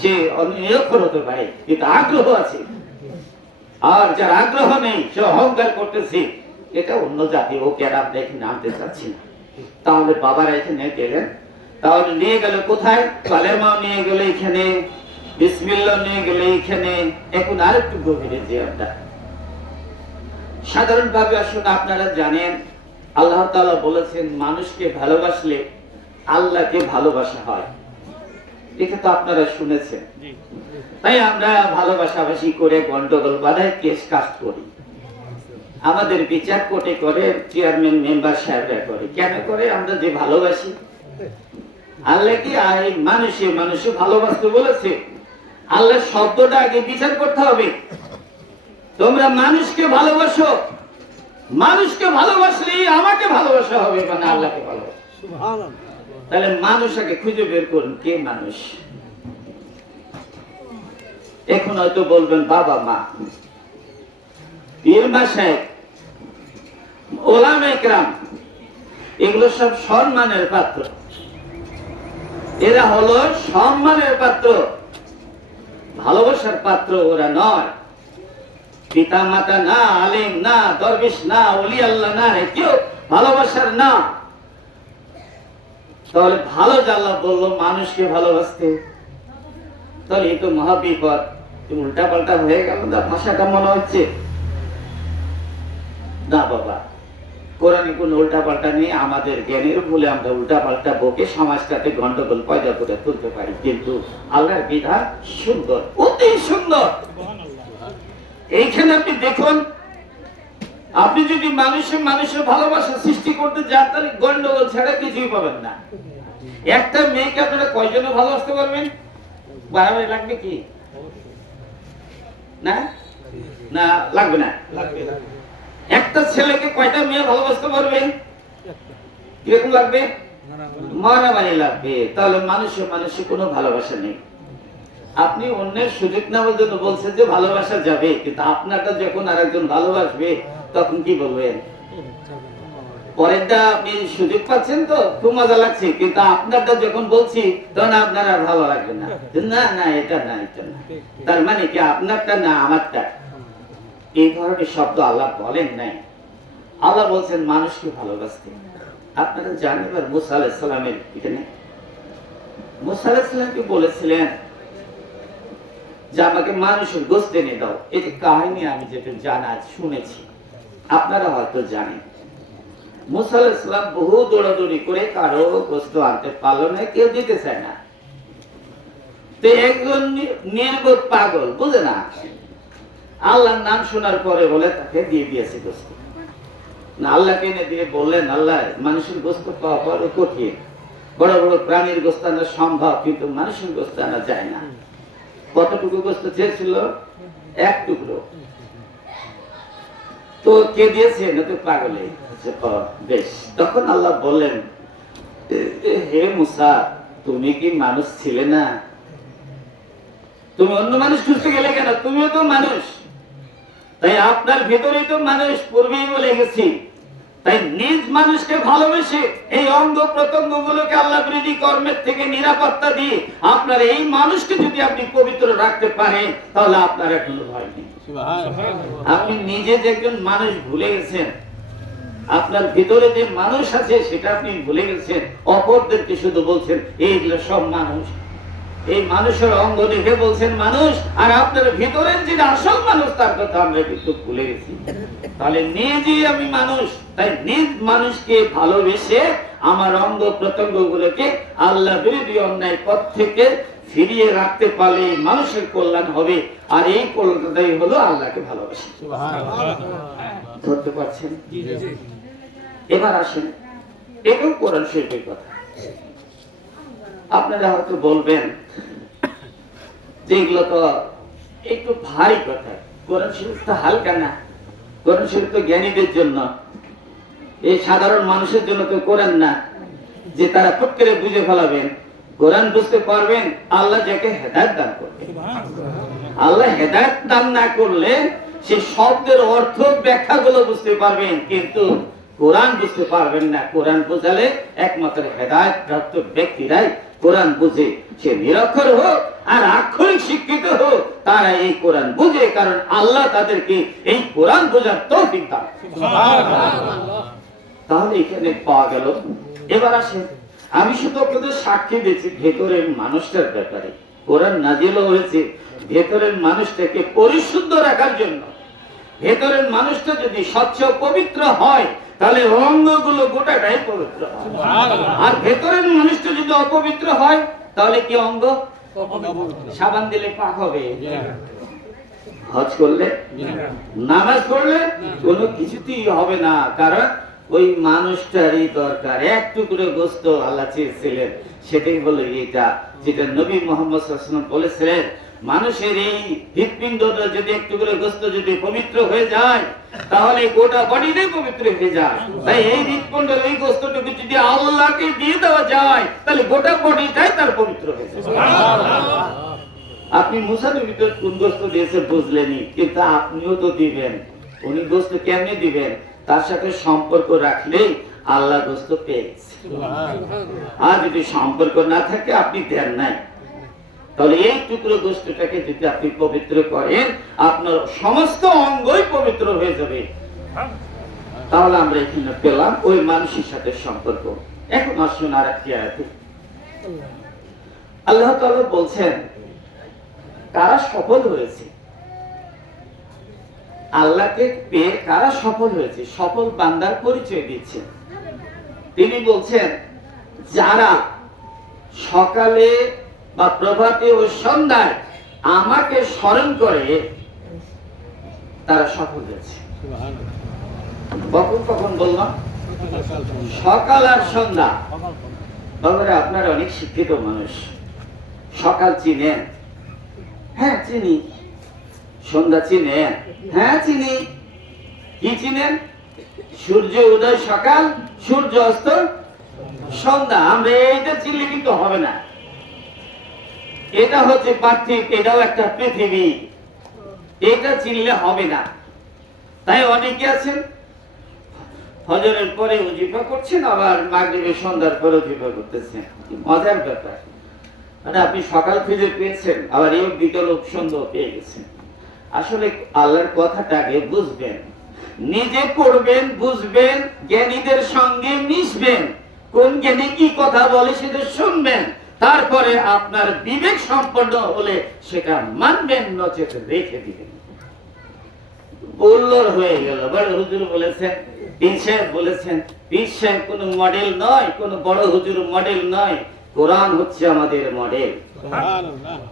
সে নিরক্ষর হতে পারে কিন্তু আগ্রহ আছে, আর যার আগ্রহ নেই সে অহংকার করতেছে, এটা অন্য জাতি। ও কেন আমরা এখানে আনতে চাচ্ছি না। তাহলে বাবারা এখানে গেলেন, তাহলে নিয়ে গেল কোথায়? কালেমা নিয়ে গেল এখানে, বিসমিল্লাহ নিয়ে গেল এখানে। এখন আরেকটু গভীরে যে আমরা সাধারণ ভাবে আসুন, আপনারা জানেন আল্লাহ তাআলা বলেছেন মানুষকে ভালোবাসলে আল্লাহকে ভালোবাসা হয়। এটা তো আপনারা শুনেছেন। তাই আমরা ভালোবাসাবাসি করে গন্ডগোল বাধায় কেস কাস্ট করি, আমাদের বিচার কোর্টে করে, চেয়ারম্যান মেম্বার সাহেবরা করে। কেন করে? আমরা যে ভালোবাসি। আল্লাহ কি মানুষে ভালোবাসতে বলেছে? আল্লাহ শব্দটা আগে বিচার করতে হবে। তোমরা মানুষকে ভালোবাসো, মানুষকে ভালোবাসলেই আমাকে ভালোবাসা হবে, মানে আল্লাহকে ভালোবাসো। তাহলে মানুষ আগে খুঁজে বের করুন কে মানুষ। এখন হয়তো বলবেন বাবা মা, পীর মাশায়েখ, ওলামা ইকরাম, এগুলো সব সম্মানের পাত্র। এরা হলো সম্মানের পাত্র, ভালোবাসার পাত্র ওরা নয়। পিতা মাতা না, আলেম না, দরবেশ না, ওলি আল্লাহ না, কেউ ভালোবাসার না। তাহলে ভালো আল্লাহ বললো মানুষকে ভালোবাসতে, তাহলে এই তো মহাবিপদ। উল্টা পাল্টা হয়ে গেল না ভাষাটা মনে হচ্ছে। না বাবা, কোরআনে কোন উল্টা পাল্টা নেই। আমাদের জ্ঞানের বলে আমরা উল্টা পাল্টা বকে সমাজটাতে গন্ডগোল পয়দা করে তুলতে পারি, কিন্তু আল্লাহর বিধান সুন্দর, অতি সুন্দর। এইখানে আপনি দেখুন, আপনি যদি মানুষের ভালোবাসা সৃষ্টি করতে যান তাহলে গন্ডগোল ছাড়া কিছুই পাবেন না। একটা মেয়েকে আপনারা কয়জনে ভালোবাসতে পারবেন? বাড়াবাড়ি লাগবে কি? না না লাগবে না। একটা ছেলেকে কয়টা মেয়ে ভালোবাসতে পারবেন? কিরকম লাগবে? মারামারি লাগবে। তাহলে মানুষে কোনো ভালোবাসা নেই। আপনি অন্যের সুযোগ নেওয়ার জন্য বলছেন যে ভালোবাসা যাবে, কিন্তু আপনারটা যখন আরেকজন ভালোবাসবে তখন কি বলবেন? পরেরটা আপনি সুযোগ পাচ্ছেন তো খুব মজা লাগছে, কিন্তু আপনারটা যখন বলছি তখন আপনার আর ভালো লাগবে না। না না, এটা না, এটা না। তার মানে কি আপনারটা না আমারটা? এই ধরনের শব্দ আল্লাহ বলেন নাই। আল্লাহ বলছেন মানুষকে ভালোবাসতে। আপনারা জানেন এবার মুসা আলাইহিস সালামের এখানে মুসা আলাইহিস সালামকে বলেছিলেন যে আমাকে মানুষের গোশত এনে দাও। এই কাহিনী আমি যেটা জানা শুনেছি, আপনারা হয়তো জানেন। মুসা আলাইহিস সালাম বহু দৌড়াদৌড়ি করে কারো গোশত আনতে পারলো না, কেউ দিতে চায় না। তো একজন নির্বোধ পাগল, বুঝে না, আল্লাহর নাম শোনার পরে বলে তাকে দিয়ে দিয়েছে গোশত। না, আল্লাহকে এনে দিয়ে বললেন আল্লাহ মানুষের গোশত পাওয়া বড় কঠিন, বড় বড় প্রাণীর গোশত আনা সম্ভব, কিন্তু মানুষের গোশত আনা যায় না। কতটুকু গোশত চেয়েছিল? এক টুকরো। তো কে দিয়েছে? না তো পাগলে। বেশ, তখন আল্লাহ বললেন হে মুসা, তুমি কি মানুষ ছিলে না? তুমি অন্য মানুষ খুঁজতে গেলে কেন? তুমিও তো মানুষ। তাই আপনার ভেতরেই তো মানুষ, পূর্বেই বলে গেছি। তাই নিজ মানুষকে ভালোবেসে এই অঙ্গ প্রত্যঙ্গ গুলোকে আল্লাহ বিরোধী কর্মের থেকে নিরাপত্তা দিয়ে আপনার এই মানুষকে যদি আপনি পবিত্র রাখতে পারেন তাহলে আপনার কোনো ভয় নেই। আপনি নিজে যে একজন মানুষ ভুলে গেছেন, আপনার ভিতরে যে মানুষ আছে সেটা আপনি ভুলে গেছেন, অপরদেরকে শুধু বলছেন এইগুলো সব মানুষ। এই মানুষের অঙ্গ দেখে বলছেন মানুষ, আর আপনার ভিতরের যে আসল মানুষ তার কথা আমরা কিন্তু ভুলে গেছি। তাহলে নিজেই আমি মানুষ, তাই নিজ মানুষকে ভালোবেসে আমার অঙ্গ প্রত্যঙ্গ গুলোকে আল্লাহ বিরোধী অন্যায় পথ থেকে ফিরিয়ে রাখতে পারলে মানুষের কল্যাণ হবে। আর এই কল্যাণটাই হলো আল্লাহকে ভালোবাসা। ধরতে পারছেন? এবার আসেন, এটাও কোরআন শরীফের কথা। আপনারা হয়তো বলবেন যে এগুলো তো একটু ভারী কথা, কোরআন শরীফ তো হালকা না, কোরআন শরীফ তো জ্ঞানীদের জন্য, এই সাধারণ মানুষের জন্য তো কোরআন না যে তারা ফট করে বুঝে ফেলাবেন। কোরআন বুঝতে পারবেন আল্লাহ যাকে হেদায়েত দান করবেন। আল্লাহ হেদায়েত দান না করলে সেই শব্দের অর্থ ব্যাখ্যাগুলো বুঝতে পারবেন, কিন্তু কোরআন বুঝতে পারবেন না। কোরআন বোঝালে একমাত্র হেদায়েত প্রাপ্ত ব্যক্তিরাই কোরআন বুঝে, সে নিরক্ষর হোক আর আক্ষরিক শিক্ষিত হোক, তারা এই কোরআন বুঝে, কারণ আল্লাহ তাদেরকে এই কোরআন বোঝার তৌফিক দান। তাহলে এখানে পাওয়া গেল। এবার আসেন, আমি শুধু আপনাদের সাক্ষী দিয়েছি ভেতরের মানুষটার ব্যাপারে। কোরআন নাজিল হয়েছে ভেতরের মানুষটাকে পরিশুদ্ধ রাখার জন্য। ভেতরের মানুষটা যদি স্বচ্ছ পবিত্র হয় তাহলে অঙ্গগুলো গোটাটাই পবিত্র হয়। আর ভেতরের মানুষটা যদি অপবিত্র হয় তাহলে কি অঙ্গ? সাবান দিলে পাক হবে? হজ করলে, নামাজ পড়লে কোনো কিছুতেই হবে না, কারণ ওই মানুষটারই দরকার। এক টুকরো গোস্ত আল্লাহ চেয়েছিলেন, সেটাই হলো এটা, যেটা নবী মুহাম্মদ সাল্লাল্লাহু আলাইহি ওয়াসাল্লাম বলেছিলেন, মানুষের এই হৃৎপিণ্ডটা যদি এক টুকরো গোস্ত যদি পবিত্র হয়ে যায় তাহলে গোটা বডিটাই পবিত্র হয়ে যায়। তাই এই হৃৎপিণ্ডের ওই গোস্তটুকু যদি আল্লাহকে দিয়ে দেওয়া যায় তাহলে গোটা বডিটাই তার পবিত্র হয়ে যায়। আপনি মুসা নবীর কোন গোস্ত দিয়েছে বুঝলেনই, কিন্তু আপনিও তো দিবেন। উনি গোস্ত কেমনে দিবেন? তার সাথে সম্পর্ক রাখলেই আল্লাহ গোস্ত পেয়েছে। আর যদি সম্পর্ক না থাকে আপনি দেন নাই, তাহলে এই টুকরো গোস্তটাকে যদি আপনি পবিত্র করেন আপনার সমস্ত অঙ্গই পবিত্র হয়ে যাবে। তাহলে আমরা এখানে পেলাম ওই মানুষের সাথে সম্পর্ক। এখন আসুন আর একটি আয়াতে আল্লাহ তাআলা বলছেন কারা সফল হয়েছে, আল্লাহকে পেয়ে কারা সফল হয়েছে, সফল বান্দার পরিচয় দিচ্ছেন। তিনি বলছেন যারা সকালে বা প্রভাতে ও সন্ধ্যায় আমাকে স্মরণ করে তারা সফল হয়েছে। কখন কখন বললাম? সকাল আর সন্ধ্যা। বাবারা, আপনারা অনেক শিক্ষিত মানুষ, সকাল চিনেন? হ্যাঁ চিনি। সন্ধ্যা চিনেন? হ্যাঁ চিনি। কি চিনেন? সূর্য উদয় সকাল, সূর্য অস্ত সন্ধ্যা। আমরা এইটা চিনলে কিন্তু হবে না। এটা হচ্ছে পার্থিব, এটাও একটা পৃথিবী, এটা চিনলে হবে না। তাই অনেকে আছেন ফজরের পরে ওজিফা করছেন, আবার মাগরিবের সন্ধ্যার পরে ওজিফা করতেছেন। মজার ব্যাপার, মানে আপনি সকাল ফিরে পেয়েছেন, আবার এই বিকেল সন্ধ্যা পেয়ে গেছেন। আসলে আল্লাহর কথাটা আগে বুঝবেন, নিজে পড়বেন, বুঝবেন, জ্ঞানীদের সঙ্গে মিশবেন, কোন জ্ঞানী কি কথা বলে সেটা শুনবেন, তারপরে আপনার বিবেক সম্পন্ন হলে সেটা মানবেন, নচেত রেখে দিবেন। বললোর হয়ে গেল, বড় হুজুর বলেছেন, পীর সাহেব বলেছেন। পীর সাহেব কোনো মডেল নয়, কোনো বড় হুজুর মডেল নয়, কোরআন হচ্ছে আমাদের মডেল।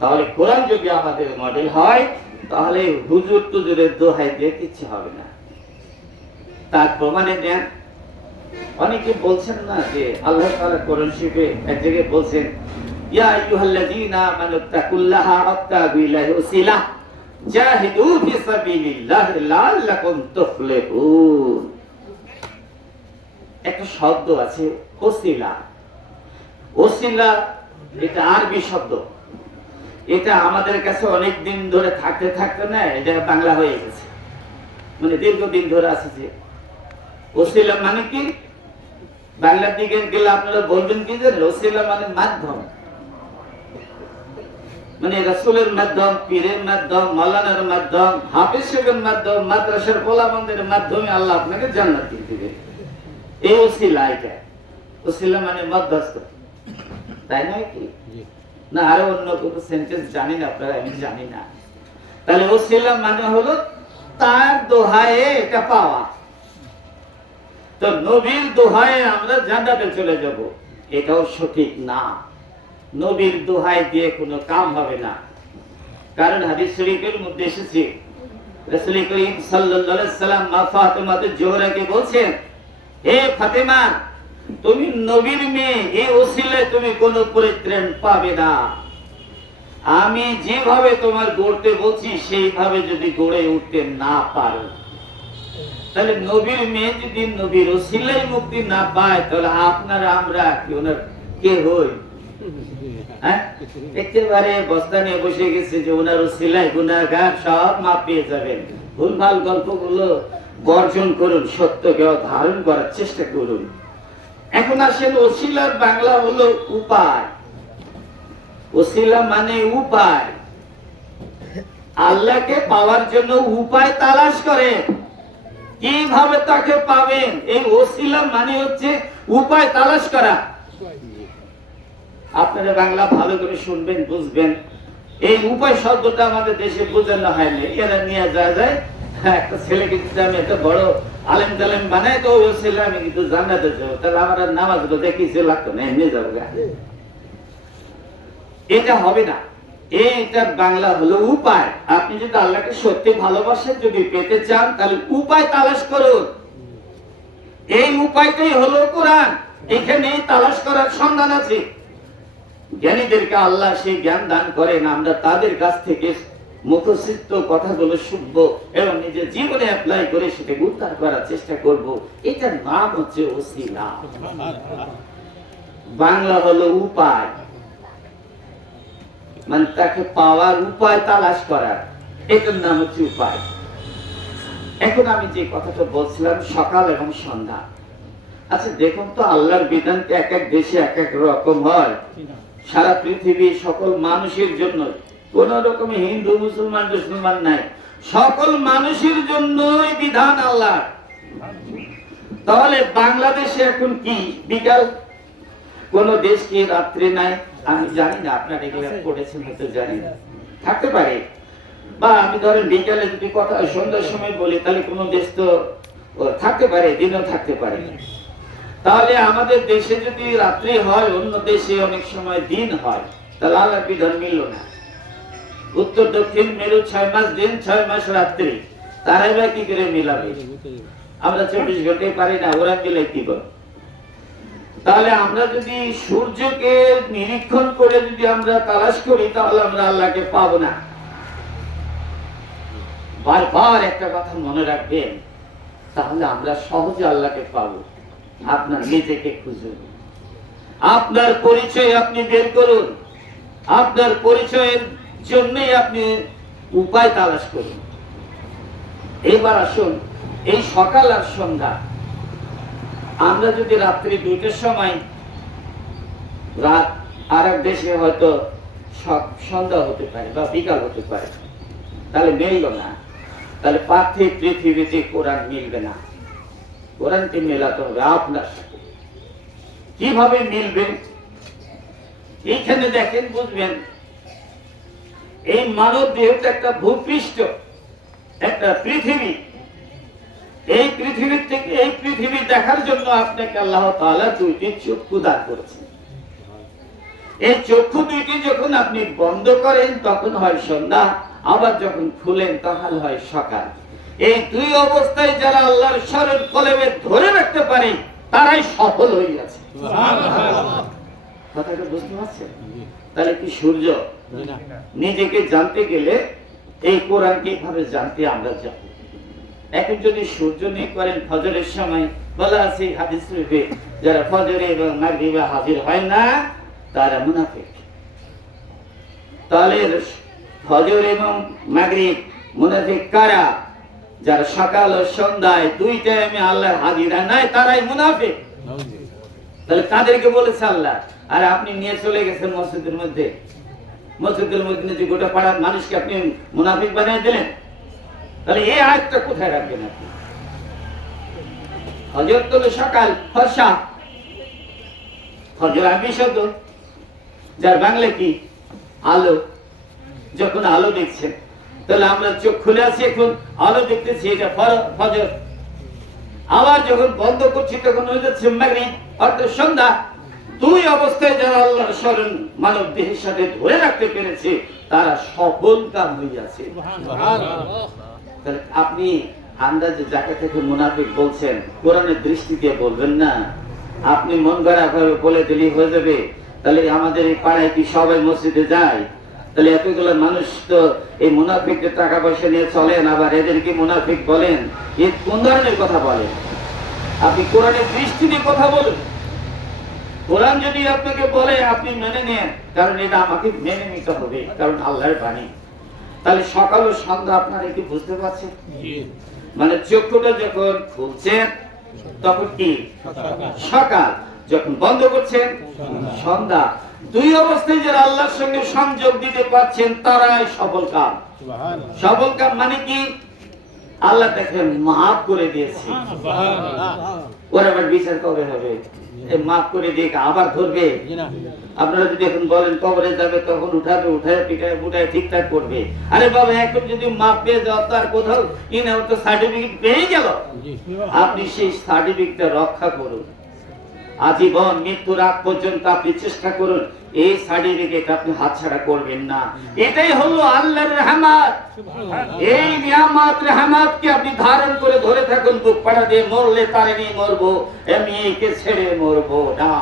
তাহলে কোরআন যদি আমাদের মডেল হয় তাহলে হুজুর টুজুরের দোহাই দিয়ে কিচ্ছু হবে না। তার প্রমাণে দেন। অনেকে বলছেন না যে আল্লাহ তাআলা কোরআন শরীফে এক জায়গায় বলছেন ইয়া আইয়ুহাল্লাযীনা আমানু তাকুল্লাহা ওয়াত্তাকু ইলাইহি ওয়াসিলা জাহিদু ফি সাবিলিল্লাহি লাআল্লাকুম তুফলিহুন। একটা শব্দ আছে ওসিলা। ওসিলা এটা আরবি শব্দ, এটা আমাদের কাছে অনেক দিন ধরে থাকতে থাকতে না এটা বাংলা হয়ে গেছে, মানে দীর্ঘদিন ধরে আছে। যে ওসিলা মানে কি? বাংলার দিকে গেলে আপনারা বলবেন কি যে ওসিলা মানে মাধ্যম, মানে রাসূলের মাধ্যম, পীরের মাধ্যম, মাওলানার মাধ্যম, হাফেজ সাহেবের মাধ্যম, মাদ্রাসার গোলামদের মাধ্যমে আল্লাহ আপনাকে জান্নাত দিয়ে দিবে। এই ওসিলা, এটা ওসিলা মানে মধ্যস্থ, তাই নয় কি? না আরো অন্য কোনো সেন্টেন্স জানি না আপনারা, আমি জানি না। তাহলে ওসিলা মানে হলো তার দোহায়ে এটা পাওয়া। তো নবীর দোহায়ে আমরা জান্নাতে চলে যাব, এটাও সঠিক না। নবীর দোহাই দিয়ে কোনো কাম হবে না। কারণ হাদিস শরীফের মধ্যে এসেছে রাসূল করিম সাল্লাল্লাহু আলাইহি সাল্লাম মা ফাতেমা জোহরাকে বলছেন, হে ফাতেমা, তুমি নবীর মেয়ে, এই ওসিলায় তুমি কোনো পরিত্রাণ পাবে না। আমি যেভাবে তোমার গড়তে বলছি সেইভাবে যদি গড়ে উঠতে না পারো, তাহলে নবীর মেয়ে যদি নবীর ওসিলায় মুক্তি না পায়, তাহলে আপনারা আমরা কি ওনার কে হই? হ্যাঁ, একেবারে বস্তা নিয়ে বসে গেছে যে ওনার ওসিলায় গুনাহগার সব মাপ পেয়ে যাবেন। ভুলভাল গল্পগুলো বর্জন করুন, সত্যকে ধারণ করার চেষ্টা করুন। এখন আসেন, ওসিলার বাংলা হলো উপায়। ওসিলা মানে উপায়। আল্লাহকে পাওয়ার জন্য উপায় তালাশ করেন, কিভাবে তাকে পাবেন। এই ওসিলা মানে হচ্ছে উপায় তালাশ করা। আপনারা বাংলা ভালো করে শুনবেন, বুঝবেন। এই উপায় শব্দটা আমাদের দেশে বোঝানো হয়নি। এরা নিয়ে যাওয়া যায়, একটা ছেলেকে যদি আমি একটা বড় আলেম টালেম বানাই, তো ওই ছেলে আমি কিন্তু জান্নাতে যাবো, তাহলে আমার আর নামাজগুলো দেখি যে লাগতো না, এমনি যাবো। এটা হবে না। এইটার বাংলা হলো উপায়। আপনি যদি আল্লাহকে সত্যি ভালোবাসেন, যদি পেতে চান, তাহলে উপায় তালাশ করুন। এই উপায়টাই হলো কোরআন। এখানে তালাশ করার সন্ধান আছে। জ্ঞানীদেরকে আল্লাহ সেই জ্ঞান দান করেন, আমরা তাদের কাছ থেকে মুখস্থিত কথাগুলো শুনবো এবং নিজের জীবনে অ্যাপ্লাই করে সেটাকে উদ্ধার করার চেষ্টা করব। এটার নাম হচ্ছে ওসিলা। বাংলা হলো উপায়, মানে তাকে পাওয়ার উপায় তালাশ করার, এটার নাম হচ্ছে উপায়। এখন আমি যে কথাটা বলছিলাম সকাল এবং সন্ধ্যা, আচ্ছা দেখুন তো, আল্লাহর বিধান এক এক দেশে এক এক রকম হয়। সারা পৃথিবীর সকল মানুষের জন্য, কোন রকমের হিন্দু মুসলমান নাই, সকল মানুষের জন্যই বিধান আল্লাহ। তাহলে বাংলাদেশে এখন কি বিকাল, কোন দেশ কি রাত্রি নাই? আমি জানি না, আপনারা এগুলো পড়েছেন হয়তো, জানি না, থাকতে পারে। বা আমি ধরেন বিকালে যদি কথা সন্ধ্যার সময় বলি, তাহলে কোন দেশ তো থাকতে পারে, দিনও থাকতে পারে। তাহলে আমাদের দেশে যদি রাত্রি হয়, অন্য দেশে অনেক সময় দিন হয়, তাহলে আল্লাহর বিধান মিলল না। উত্তর দক্ষিণ মেরু 6 মাস দিন 6 মাস রাত্রি, তারাই বা কি করে মিলাবে? আমরা 24 ঘন্টায় পারি না, ওরা মিলে কি করে? তাহলে আমরা যদি সূর্যকে নিরীক্ষণ করে যদি আমরা তালাশ করি, তাহলে আমরা আল্লাহকে পাবো না। বারবার একটা কথা মনে রাখবেন, তাহলে আমরা সহজে আল্লাহকে পাবো। আপনার নিজেকে খুঁজুন, আপনার পরিচয় আপনি বের করুন, আপনার পরিচয়ের জন্যই আপনি উপায় তালাশ করুন। এবার আসুন, এই সকাল আর সন্ধ্যা, আমরা যদি রাত্রি 2টার সময়, রাত আর এক দেশে হয়তো সন্ধ্যা হতে পারে বা বিকাল হতে পারে, তাহলে মিলল না। তাহলে পার্থিব পৃথিবীতে কোরআন মিলবে না। কোরআনকে মেলাতে হবে আপনার সাথে। কিভাবে মিলবে? এইখানে দেখেন, বুঝবেন, এই মানব দেহটা একটা ভূপৃষ্ঠ, একটা পৃথিবী। এই পৃথিবীর থেকে এই পৃথিবী দেখার জন্য আপনাকে আল্লাহ তাআলা 2টি চক্ষু দান করেছেন। এই চক্ষু 2টি যখন আপনি বন্ধ করেন, তখন হয় সন্ধ্যা, আবার যখন খুলেন তখন হয় সকাল। এই দুই অবস্থায় যারা আল্লাহর শরণ কলবে ধরে রাখতে পারে, তারাই সফল হয়ে গেছে। কথাটা বুঝতে পারছেন? তাহলে কি সূর্য? নিজেকে জানতে গেলে এই কোরআনকে এইভাবে জানতে আমরা যাব। এখন যদি সূর্য নিয়ে করেন, ফজরের সময় বলা আছে হাদিস শরীফে, যারা ফজরে এবং মাগরিবে হাজির হয় না, তারা মুনাফিক। তাহলে ফজর এবং মাগরিব মুনাফিক কারা? যারা সকাল ও সন্ধ্যায় 2 টাইমে আল্লাহর হাজিরা নাই, তারাই মুনাফিক। তাহলে কাদেরকে বলেছে আল্লাহ? আর আপনি নিয়ে চলে গেছেন মসজিদের মধ্যে, মসজিদের মধ্যে যে গোটা পাড়ার মানুষকে আপনি মুনাফিক বানিয়ে দিলেন। তাহলে এই আয়াতটা কোথায় রাখবেন আপনি? ফজর তো সকাল, ফরসা, ফজর আরবি শব্দ, যার বাংলা কি? আলো, যখন আলো দেখছেন তাহলে আমরা চোখ খুলে আছি, এখন আলো দেখতেছি, এটা ফজর। আবার যখন বন্ধ করছি তখন হয়ে যাচ্ছে মাগরিব, অর্থাৎ সন্ধ্যা। দুই অবস্থায় যারা আল্লাহর স্মরণ মানব দেহের সাথে ধরে রাখতে পেরেছে তারা সফল কাম হইয়াছে। তাহলে আপনি আন্দাজে যাকে থেকে মুনাফিক বলছেন, কোরআনের দৃষ্টি দিয়ে বলবেন না, আপনি মন গড়া ভাবে বলে দিলেই হয়ে যাবে। তাহলে আমাদের এই পাড়ায় কি সবাই মসজিদে যায়? তাহলে এতগুলো মানুষ তো এই মুনাফিকদের টাকা পয়সা নিয়ে চলেন, আবার এদেরকে মুনাফিক বলেন, এ কোন ধরনের কথা বলেন? আপনি কোরআনের দৃষ্টি দিয়ে কথা বলুন। কোরআন যদি আপনাকে বলে আপনি মেনে নেন, কারণ এটা আমাকে মেনে নিতে হবে, কারণ আল্লাহর বাণী। তাহলে সকাল ও সন্ধ্যা আপনারা কি বুঝতে পারছেন? মানে চক্ষুটা যখন খুলছেন তখন কি সকাল, যখন বন্ধ করছেন সন্ধ্যা। দুই অবস্থায় যারা আল্লাহর সঙ্গে সংযোগ দিতে পারছেন তারাই সফল কাম। সফল কাম মানে কি? আল্লাহ তাকে মাফ করে দিয়েছে, ওর আবার বিচার কবে হবে? মাফ করে দিয়ে আবার ধরবে? আপনারা যদি এখন বলেন কবরে যাবে তখন উঠাবে, উঠায় পিঠায় ফুটায় ঠিকঠাক করবে। আরে বাবা, এখন যদি মাপ পেয়ে যাও তার কোথাও তো সার্টিফিকেট পেয়ে গেল, আপনি সেই সার্টিফিকেটটা রক্ষা করুন। আজীবন মৃত্যুর আগ পর্যন্ত আপনি চেষ্টা করুন এই সার্টিফিকেট আপনি হাতছাড়া করবেন না। এটাই হলো আল্লাহর রহমত। এই নিয়ামত রহমতকে আপনি ধারণ করে ধরে থাকুন। বুক পাড়া দিয়ে মরলে তারে নিয়ে মরবো, আমি একে ছেড়ে মরবো না।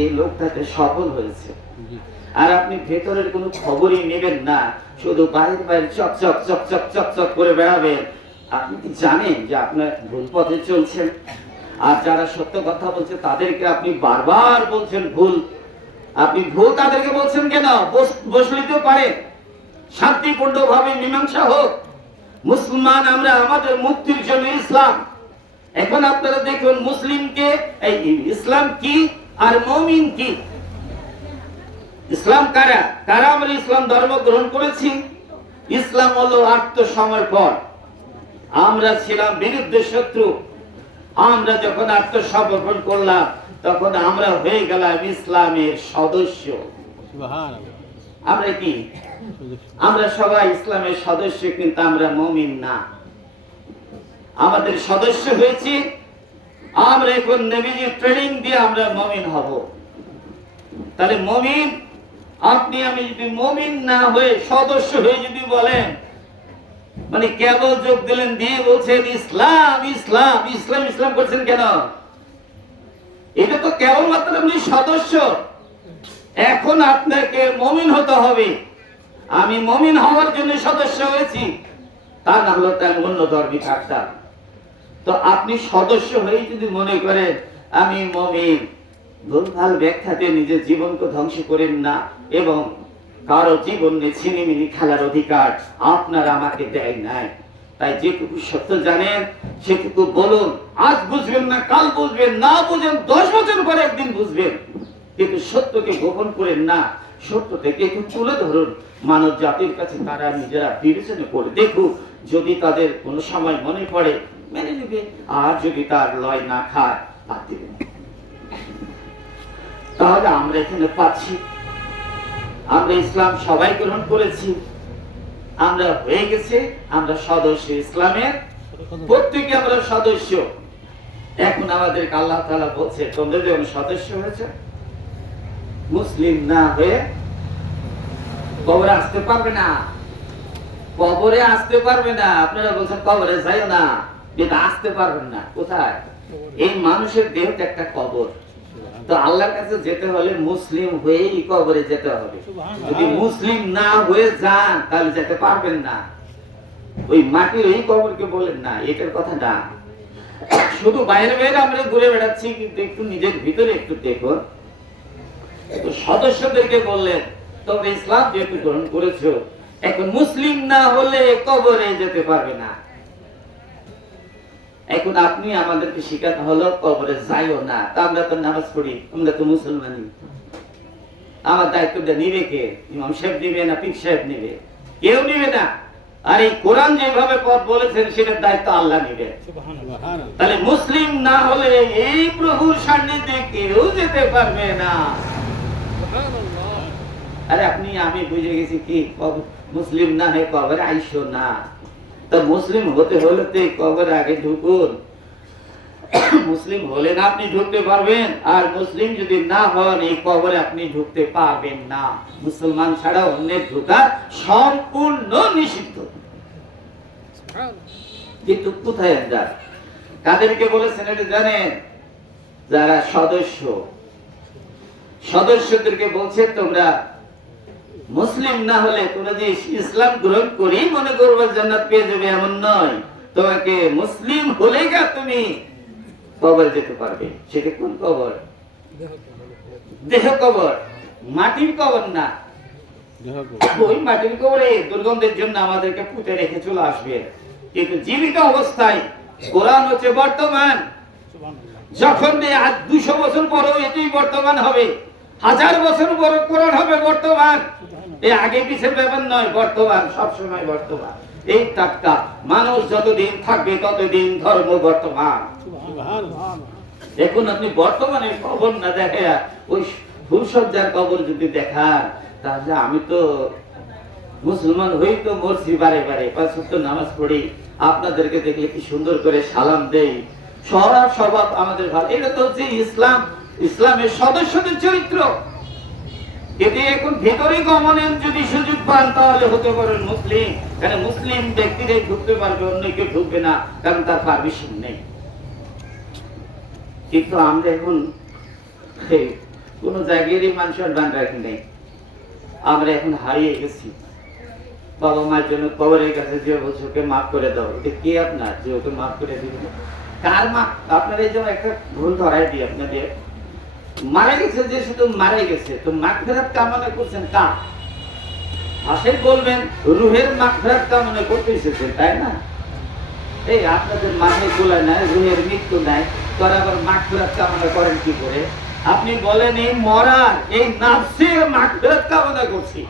এই লোকটাতে সফল হয়েছে। আর আপনি ভেতরের কোনো খবরই নেবেন না, শুধু বাইরে বাইরে চকচক চকচক চকচক করে বেড়াবেন। আপনি কি জানেন যে আপনার ভুল পথে চলছেন? আর যারা সত্য কথা বলছে তাদেরকে আপনি বারবার বলছেন ভুল। আপনি ভুল তাদেরকে বলছেন কেন? বসলিতে পারে, শান্তিপূর্ণ ভাবে মীমাংসা হোক। মুসলমান আমরা, আমাদের মুক্তির জন্য ইসলাম। এখন আপনারা দেখুন মুসলিমকে, এই ইসলাম কি আর মুমিন কি? ইসলাম কারা? কারা আমরা ইসলাম ধর্ম গ্রহণ করেছি? ইসলাম হলো আত্মসমর্পণ। আমরা ছিলাম বিরুদ্ধে শত্রু, আমরা যখন আত্মসমর্পণ করলাম তখন আমরা হয়ে গেলাম ইসলামের সদস্য। আমরা কি? আমরা সবাই ইসলামের সদস্য, কিন্তু আমরা মুমিন না। আমাদের সদস্য হয়েছি, আমরা এখন নবীজির ট্রেনিং দিয়ে আমরা মুমিন হব। তাহলে মুমিন, আপনি আমি যদি মুমিন না হয়ে সদস্য হয়ে যদি বলেন, মানে কেবল যোগ দিলেন দিয়ে বলছেন ইসলাম ইসলাম ইসলাম ইসলাম করছেন কেন? এটা তো কেবলমাত্র আপনি সদস্য। এখন আপনাকে মুমিন হতে হবে। আমি মুমিন হওয়ার জন্য সদস্য হয়েছি, তা না হলো তার অন্য ধর্মী থাকতাম। তো আপনি সদস্য হয়ে যদি মনে করেন আমি মুমিন, ভুলভাল ব্যাখ্যাতে নিজের জীবনকে ধ্বংস করেন না, এবং কারো জীবন নিয়ে ছিনিমিনি খেলার অধিকার আপনারা আমাকে দেয় নাই। তাই যেটুকু সত্য জানেন সেটুকু বলুন। আজ বুঝবেন না, কাল বুঝবেন, না বুঝেন 10 বছর পরে একদিন বুঝবেন, কিন্তু সত্যকে গোপন করেন না। সত্য থেকে একটু তুলে ধরুন। মানব জাতির কাছে তারা নিজেরা বিবেচনা করে দেখুক, যদি তাদের কোনো সময় মনে পড়ে মেনে নেবে, আর যদি তার লয় না খায় বাদ দেবে। তাহলে আমরা এখানে পাচ্ছি, আমরা ইসলাম সবাই গ্রহণ করেছি, আমরা হয়ে গেছে, আমরা সদস্য, ইসলামের প্রত্যেকে আমরা সদস্য। এখন আমাদেরকে আল্লাহ তাআলা বলছে তোমরা যখন সদস্য হয়েছে, মুসলিম না হয়ে কবরে আসতে পারবে না, কবরে আসতে পারবে না। আপনারা বলছেন কবরে যাইও না, এটা আসতে পারবেন না। কোথায়? এই মানুষের দেহটা একটা কবর। তো আল্লাহর কাছে যেতে হলে মুসলিম হয়েই কবরে যেতে হবে। যদি মুসলিম না হয়ে যান তাহলে যেতে পারবেন না। ওই মাটির এই কবরকে বলেন না, এটার কথা না। শুধু বাইরে বাইরে আমরা ঘুরে বেড়াচ্ছি, কিন্তু একটু নিজের ভিতরে একটু দেখুন। তো সদস্যদেরকে বললেন তোমরা ইসলাম যেহেতু গ্রহণ করেছো, এখন মুসলিম না হলে কবরে যেতে পারবে না। এখন আপনি আমাদেরকে শিখাতে হলো কবরে যাইও না। তা আমরা তো নামাজ পড়ি, আমরা তো মুসলমানি। আমার দায়িত্বটা নিবে কে? ইমাম সাহেব নিবে না পীর সাহেব নিবে? কেউ নিবে না। আর এই কোরআন যেভাবে পথ বলেছেন সেটার দায়িত্ব আল্লাহ নিবে। তাহলে মুসলিম না হলে এই প্রভুর সান্নিধ্যে কেউ যেতে পারবে না। আরে আমি বুঝে গেছি কি মুসলিম না হয়ে কবরে আইসো না, তো মুসলিম হতে হলে তো এই কবরে আগে ঢুকুন। মুসলিম হলে না আপনি ঢুকতে পারবেন, আর মুসলিম যদি না হন এই কবরে আপনি ঢুকতে পারবেন না। মুসলমান ছাড়া অন্যের ঢোকা সম্পূর্ণ নিষিদ্ধ। কিন্তু কোথায় আমরা কাদেরকে বলেছেন এটা জানেন? যারা সদস্যদেরকে বলছে তোমরা মুসলিম না হলে তোমরা যে ইসলাম গ্রহণ করি মনে করবো জান্নাত পেয়ে যাবে এমন নয়, তোমাকে মুসলিম হলেই গা তুমি কবর যেতে পারবে। সেটা কোন কবর? দেহ কবর, মাটির কবর না। ওই মাটির কবরে দুর্গন্ধের জন্য আমাদেরকে পুঁতে রেখে চলে আসবে, কিন্তু জীবিত অবস্থায় কোরআন হচ্ছে বর্তমান। যখন 200 বছর পরেও এটাই বর্তমান হবে, 1000 বছর পরে কোরআন হবে বর্তমান। এই আগে পিছের ব্যাপার নয়, বর্তমান, সবসময় বর্তমান। এই টাটকা মানুষ যতদিন থাকবে ততদিন ধর্ম বর্তমান। এখন আপনি বর্তমানের কবর না দেখে ওই ফুলসজ্জার কবর যদি দেখান, তাহলে আমি তো মুসলমান হই তো মরছি বারে বারে, 5 ওয়াক্ত নামাজ পড়ি, আপনাদেরকে দেখলে কি সুন্দর করে সালাম দেই, স্বভাব আমাদের ভালো। এটা তো হচ্ছে ইসলাম, ইসলামের সদস্যদের চরিত্র। এতে এখন ভেতরে গমনের যদি সুযোগ পান তাহলে হতে পারেন মুসলিম, কারণ মুসলিম ব্যক্তিরাই ঢুকতে পারবে, অন্য কেউ ঢুকবে না, কারণ তার পারমিশন নেই। কিন্তু আমরা এখন কোন জায়গায় মানুষের বান রাখি নেই, আমরা এখন হারিয়ে গেছি। বাবা মায়ের জন্য কবরের কাছে যে বলছে ওকে মাফ করে দাও, এটা কে আপনার যে ওকে মাফ করে দিবেন? কার মাফ? আপনার এই জন্য একটা ভুল ধরাই দিই আপনাদের, মারা গেছে যে শুধু মারা গেছে, তো মাগফিরাত কামনা করছেন কার? আসেন বলবেন রুহের মাগফিরাত কামনা করতে এসেছেন, তাই না? এই আপনাদের মাথায় তোলা নাই, রুহের মৃত্যু নাই, তোর আবার মাগফিরাত কামনা করেন কি করে? আপনি বলেন এই মরার, এই নাফসের মাগফিরাত কামনা করছি,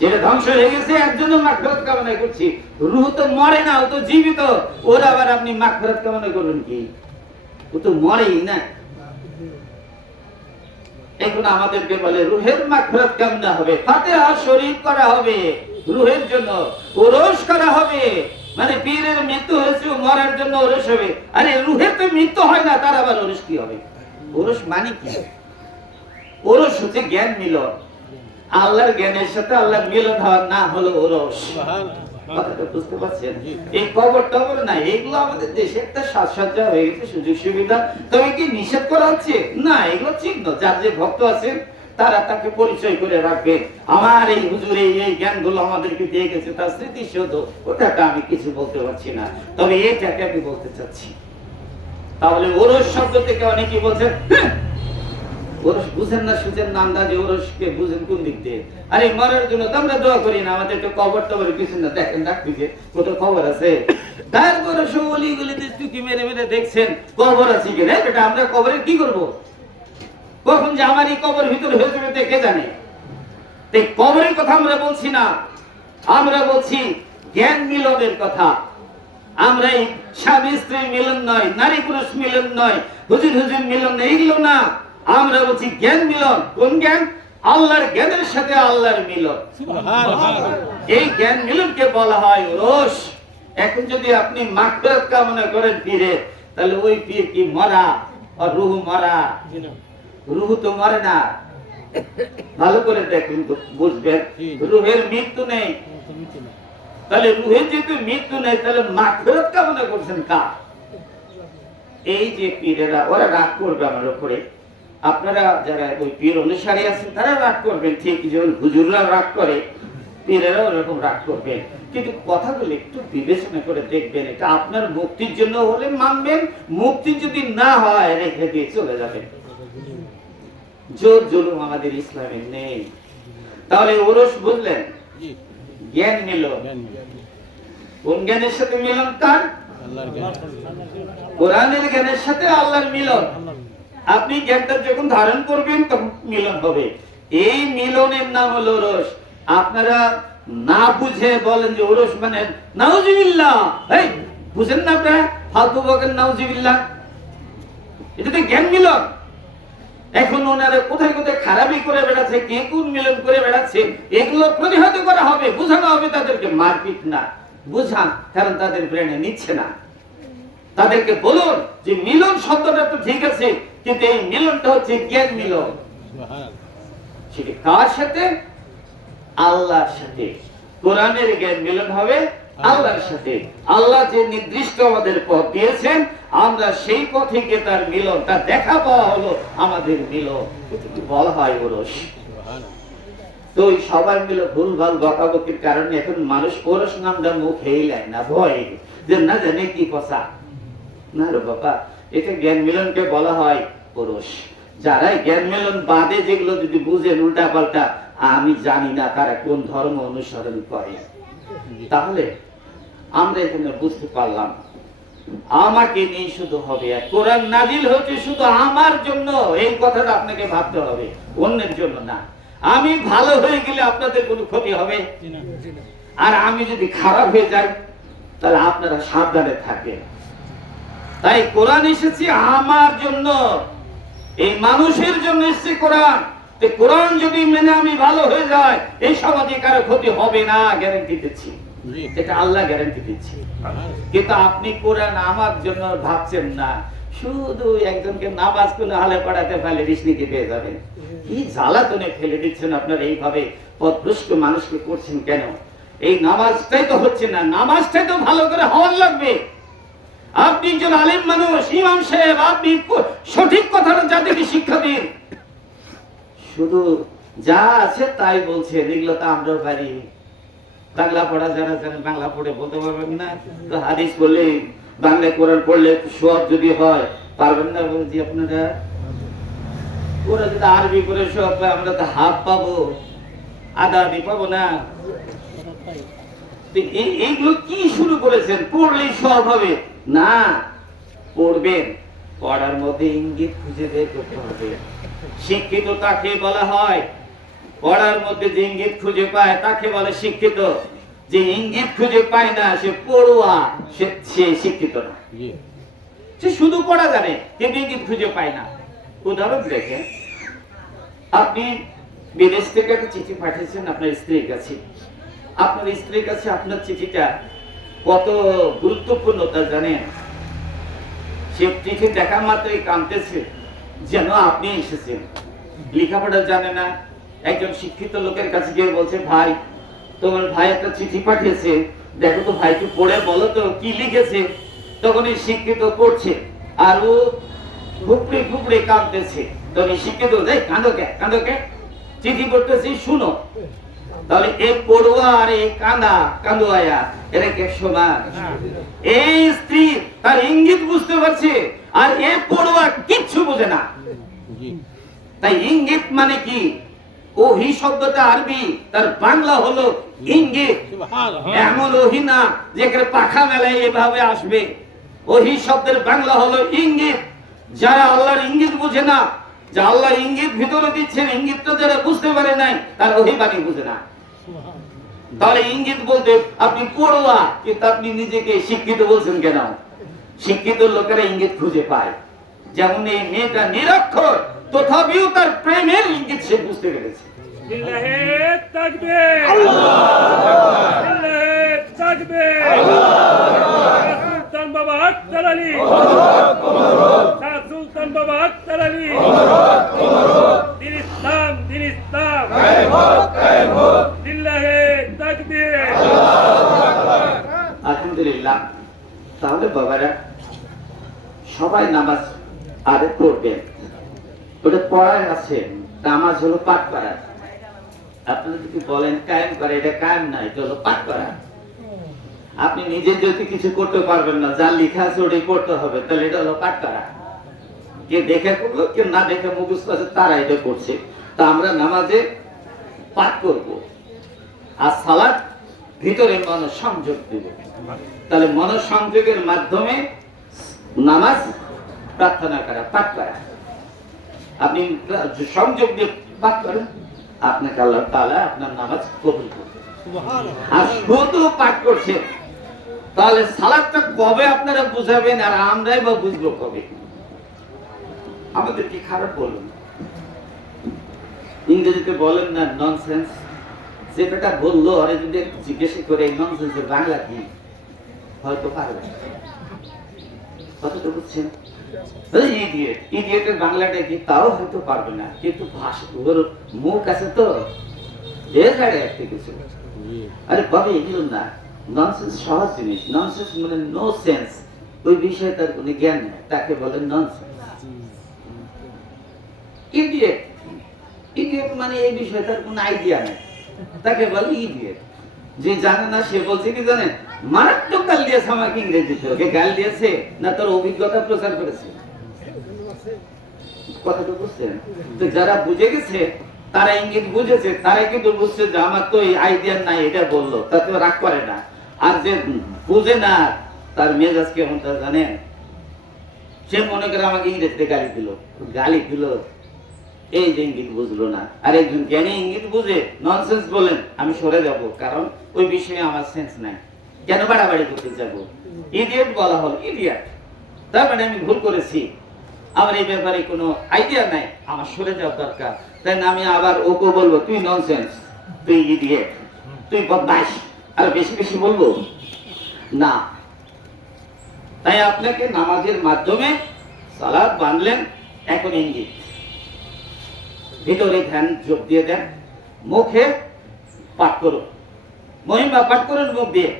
যেটা ধ্বংস হয়ে গেছে এর জন্য মাগফিরাত কামনা করছি। রুহ তো মরে না, ও তো জীবিত, ওর আবার আপনি মাগফিরাত কামনা করবেন কি? ও তো মরেই না। এখন আমাদেরকে বলে রুহের মাগফিরাত কামনা হবে, ফাতিহা শরীফ করা হবে, রুহের জন্য ওরস করা হবে। মানে পীরের মৃত্যু হয়েছে, মরার জন্য ওরস হবে। আরে রুহের তো মৃত্যু হয় না, তার আবার ওরস কি হবে? ওরস মানে কি? ওরস হচ্ছে জ্ঞান মিলন, আল্লাহর জ্ঞানের সাথে আল্লাহর মিলন হওয়ার না হলো ওরস। কথাটা বুঝতে পারছেন? এই কবর টবর নাই, এগুলো আমাদের দেশে একটা সাজসজ্জা হয়ে গেছে, সুযোগ সুবিধা। তবে কি নিষেধ করা হচ্ছে না? এগুলো চিহ্ন, যার যে ভক্ত আছেন তারা তাকে পরিচয় করে রাখবেন। আমার এই হুজুর এই জ্ঞানগুলো আমাদেরকে দিয়ে গেছে, তার স্মৃতিসৌধ, ওটাকে আমি কিছু বলতে পারছি না, তবে এটাকে আমি বলতে চাচ্ছি। তাহলে ওরস শব্দ থেকে অনেকেই বলছেন ওরস বুঝেন না, সুঝেন না, আন্দাজে ওরসকে বুঝেন কোন দিক দিয়ে? আরে মরার জন্য তো আমরা দোয়া করি না, আমাদের তো কবর টবর কিছু না, দেখেন রাখবি যে কত খবর আছে। তারপরে সলিগুলিতে টুকি মেরে মেরে দেখছেন কবর আছে কিনা। এটা আমরা কবরে কি করব? কখন যে আমার এই কবর ভিতরে হয়ে যাবে কে জানে? তাই কবরের কথা আমরা বলছি না, আমরা বলছি জ্ঞান মিলনের কথা। আমরা এই স্বামী স্ত্রী মিলন নয়, নারী পুরুষ মিলন নয়, হুজুর হুজুর মিলন নয়, এইগুলো না। আমরা বলছি জ্ঞান মিলন। কোন জ্ঞান? আল্লাহর জ্ঞানের সাথে আল্লাহর মিলন। এই জ্ঞান মিলনকে বলা হয় ওরস। এখন যদি আপনি মাগফিরাত কামনা করেন পীরে, তাহলে ওই পীর কি মরা? আর রুহ মরা? রুহ তো মরে না। ভালো করে দেখুন তো বুঝবেন, রুহের মৃত্যু নেই। তাহলে রুহের যেহেতু মৃত্যু নেই, তাহলে মাগফিরাত কামনা করছেন কার? এই যে পীরেরা, ওরা রাগ করবে আমার উপরে। আপনারা যারা ওই পীর অনুসারী আছেন তারা রাগ করবেন, ঠিক যেমন হুজুররা রাগ করে, পীরেরা ওরকম রাগ করবেন। কিন্তু কথাগুলো একটু বিবেচনা করে দেখবেন, এটা আপনার মুক্তির জন্য হলে মানবেন, মুক্তি যদি না হয় রেখে দিয়ে চলে যাবেন। জোর জুলুম আমাদের ইসলামে নেই। তাহলে ওরস বুঝলেন, জ্ঞান মিলন। কোন জ্ঞানের সাথে মিলন? কার? কোরআনের জ্ঞানের সাথে আল্লাহর মিলন। আপনি জ্ঞানটা যখন ধারণ করবেন তখন মিলন হবে। এই মিলনের নাম হলো ওরস। আপনারা না বুঝে বলেন যে ওরস মানে নাউজুবিল্লাহ। এই বুঝেন না আপনারা? ফালতু বকেন নাউজুবিল্লাহ। এটা তো জ্ঞান মিলন। এখন ওনারা কোথায় কোথায় খারাপি করে বেড়াচ্ছে, কে কোন মিলন করে বেড়াচ্ছে, এগুলো প্রতিহত করা হবে, বোঝানো হবে তাদেরকে, মারপিট না, বুঝান, কারণ তাদের ব্রেনে নিচ্ছে না। তাদেরকে বলুন যে মিলন শব্দটা তো ঠিক আছে, কিন্তু এই মিলনটা হচ্ছে জ্ঞান মিলন। সেটা কার সাথে? আল্লাহর সাথে। কোরআনের জ্ঞান মিলন হবে আল্লাহর সাথে। আল্লাহ যে নির্দিষ্ট আমাদের পথ দিয়েছেন, আমরা সেই পথে গিয়ে তার মিলনটা দেখা পাওয়া হলো আমাদের মিলন। এটাকে বলা হয় ওরস। তো ওই সবাই মিলে ভুলভাল বকাবকির কারণে এখন মানুষ ওরস নামটা মুখেই নেয় না, ভয় যে না জানে কি কথা। না রে বাবা, এটা জ্ঞান মিলনকে বলা হয় ওরস। যারা জ্ঞান মিলন বাদে যেগুলো যদি বুঝেন উল্টা পাল্টা, আমি জানি না তারা কোন ধর্ম অনুসরণ করে, তাহলে আমরা এখানে বুঝতে পারলাম আমাকে নিয়ে শুধু হবে, আর কোরআন নাজিল হচ্ছে শুধু আমার জন্য, এই কথাটা আপনাকে ভাবতে হবে, অন্যের জন্য না। আমি ভালো হয়ে গেলে আপনাদের কোনো ক্ষতি হবে, আর আমি যদি খারাপ হয়ে যাই তাহলে আপনারা সাবধানে থাকবেন। তাই কোরআন এসেছে আমার জন্য, এই মানুষের জন্য এসেছে কোরআন। কোরআন যদি মেনে আমি ভালো হয়ে যাই, এই সমাজে কারো ক্ষতি হবে না, গ্যারান্টি দিচ্ছি, এটা আল্লাহ গ্যারান্টি দিচ্ছে। কিন্তু আপনি কোরআন আমার জন্য ভাবছেন না, শুধু একজনকে নামাজ কোনো হালে পড়াতে পারলে রিসনিকে পেয়ে যাবেন। কি জ্বালাতনে ফেলে দিচ্ছেন আপনারা, এইভাবে পথভ্রষ্ট মানুষকে করছেন কেন? এই নামাজটাই তো হচ্ছে না, নামাজটাই তো ভালো করে হওয়ার লাগবে। আপনি একজন আলিম মানুষ, ইমাম সাহেব, আপনি সঠিক কথাটা যাদেরকে শিক্ষা দিন। শুধু যা আছে তাই বলছেন, এগুলো তো আমরাও পারি। বাংলা পড়া যারা জানেন, বাংলা পড়ে বলতে পারবেন না, তো হাদিস বললে, বাংলা কোরআন পড়লে সব যদি হয়, পারবেন না বলছি আপনারা। ওরা যদি আরবি করে সব পায়, আমরা তো হাফ পাবো, আধা আধি পাবো না। এইগুলো কি শুরু করেছেন? পড়লেই সব হবে না, পড়বেন, পড়ার মধ্যে ইঙ্গিত খুঁজে বের করতে হবে। শিক্ষিত তাকে বলা হয়, পড়ার মধ্যে যে ইঙ্গিত খুঁজে পায় তাকে বলে শিক্ষিত। যে ইঙ্গিত খুঁজে পায় না সে পড়ুয়া, সে শিক্ষিত না। সে শুধু পড়া জানে কিন্তু ইঙ্গিত খুঁজে পায় না। উদাহরণ দেখেন, আপনি বিদেশ থেকে একটা চিঠি পাঠিয়েছেন আপনার স্ত্রীর কাছে। আপনার স্ত্রীর কাছে আপনার চিঠিটা কত গুরুত্বপূর্ণ তা জানেন? সে চিঠি দেখা মাত্রই কাঁদতেছে যেন আপনি এসেছেন। লেখাপড়া জানে না, একজন শিক্ষিত লোকের কাছে গিয়ে বলছে, ভাই তোমার ভাই একটা চিঠি পাঠিয়েছে, দেখো তো ভাই, একটু পড়ে বলো তো কি লিখেছে। তখন এই শিক্ষিত পড়ছে আর ও ফুপড়ে ফুপড়ে কাঁদতেছে। তখন এই শিক্ষিত, কাঁদো কে, কাঁদো কে, চিঠি পড়তেছি শুনো। তাহলে এই পড়ুয়া আর এই কান্দুয়া এরা কে সমান? এই স্ত্রী তার ইঙ্গিত বুঝতে পারছে, আর এই পড়ুয়া কিচ্ছু বোঝে না। তাই ইঙ্গিত মানে কি? ওহি শব্দটা আরবি, তার বাংলা হলো ইঙ্গিত। এমন ওহি না যেখানে পাখা মেলায় এভাবে আসবে। ওহি শব্দের বাংলা হলো ইঙ্গিত। যারা আল্লাহর ইঙ্গিত বুঝে না, যা আল্লাহর ইঙ্গিত ভিতরে দিচ্ছেন, ইঙ্গিতটা যারা বুঝতে পারে নাই, তার ওহি বাণী বুঝে না। তাহলে ইঙ্গিত বলতে আপনি পড়ুয়া, কিন্তু আপনি নিজেকে শিক্ষিত বলছেন কেন? শিক্ষিত লোকেরা ইঙ্গিত খুঁজে পায়। যেমন এই মেয়েটা নিরক্ষর, তথাপিও তার প্রেমের ইঙ্গিত সে বুঝতে পেরেছে। লিল্লাহি তাকবীর, লিল্লাহি তাকবীর। সুলতান বাবা আক্তার আলী, শাহ সুলতান বাবা আক্তার আলী, দিন ইসলাম, দিন ইসলাম, লিল্লাহি তাকবীর। আলহামদুলিল্লাহ। তাহলে বাবারা সবাই নামাজ আরে পড়বেন। ওটা পড়ায় আছে, নামাজ হলো পাঠ করা। আপনারা যদি বলেন কায়েম করে, এটা কায়েম না, এটা হলো পাঠ করা। আপনি নিজে যদি কিছু করতে পারবেন না, যা লেখা আছে ওটাই করতে হবে, তাহলে এটা হলো পাঠ করা। কে দেখে করলো, কে না দেখে মুখস্থ আছে তারা এটা করছে। তা আমরা নামাজে পাঠ করব, আর সালাত ভিতরে মনোসংযোগ দেব। তাহলে মনোসংযোগের মাধ্যমে নামাজ প্রার্থনা করা, পাঠ করা। আপনি সংযোগ দিয়ে পাঠ করেন, আপনাকে আল্লাহ তাআলা আপনার নামাজ কবুল করবেন। আর শুধু পাঠ করছেন, তাহলে সালাতটা কবে আপনারা বুঝাবেন আর আমরাই বা বুঝবো কবে? আমাদের কি খারাপ বলুন? ইংরেজিতে বলেন না ননসেন্স, যেটা বললো আরে যদি একটু জিজ্ঞেস করে ননসেন্সের বাংলা কি, হয়তো পারবে। কতটা বুঝছেন? ইডিয়েট, ইডিয়েটের বাংলাটা কি তাও হয়তো পারবে না, কিন্তু ভাষা ওর মুখ আছে তো এর গাড়ি একটা কিছু। আরে বাবা এগুলো না, ননসেন্স সহজ জিনিস। ননসেন্স মানে নো সেন্স, ওই বিষয়ে তার কোনো জ্ঞান নেই, তাকে বলে ননসেন্স। ইডিয়েট, ইডিয়েট মানে এই বিষয়ে তার কোনো আইডিয়া নেই, তাকে বলে ইডিয়েট। যে জানে না সে বলছে কি জানেন, মারাত্মক গাল দিয়েছে আমাকে ইংরেজিতে। ওকে গাল দিয়েছে না তোর অভিজ্ঞতা প্রচার করেছে। কথাটা বুঝছেন? তো যারা বুঝে গেছে তারা ইঙ্গিত বুঝেছে, তারাই কিন্তু বুঝছে যে আমার তো এই আইডিয়া নাই, এটা বললো, তাতে রাগ করে না। আর যে বুঝে না তার মেজাজ কেমন তা জানেন, সে মনে করে আমাকে ইংরেজিতে গালি দিল, গালি দিল এই যে ইঙ্গিত বুঝলো না। আর একজন জ্ঞানী ইঙ্গিত বুঝে ননসেন্স বলেন আমি সরে যাব, কারণ ওই বিষয়ে আমার সেন্স নাই, কেন বাড়াবাড়ি করতে যাব। ইডিয়েট বলা হল ইডিয়েট, তার মানে আমি ভুল করেছি, আমার এই ব্যাপারে কোনো আইডিয়া নাই, আমার সরে যাওয়ার দরকার। তাই না আমি আবার ওকে বলবো তুই ননসেন্স, তুই ইডিয়েট, তুই বদমাশ, আর বেশি বেশি বলবো না। তাই আপনাকে নামাজের মাধ্যমে সালাত বাঁধলেন, এখন ইঙ্গিত ভিতরে ধ্যান যোগ দিয়ে দেন, মুখে পাঠ করুন, মহিমা পাঠ করুন মুখ দিয়ে।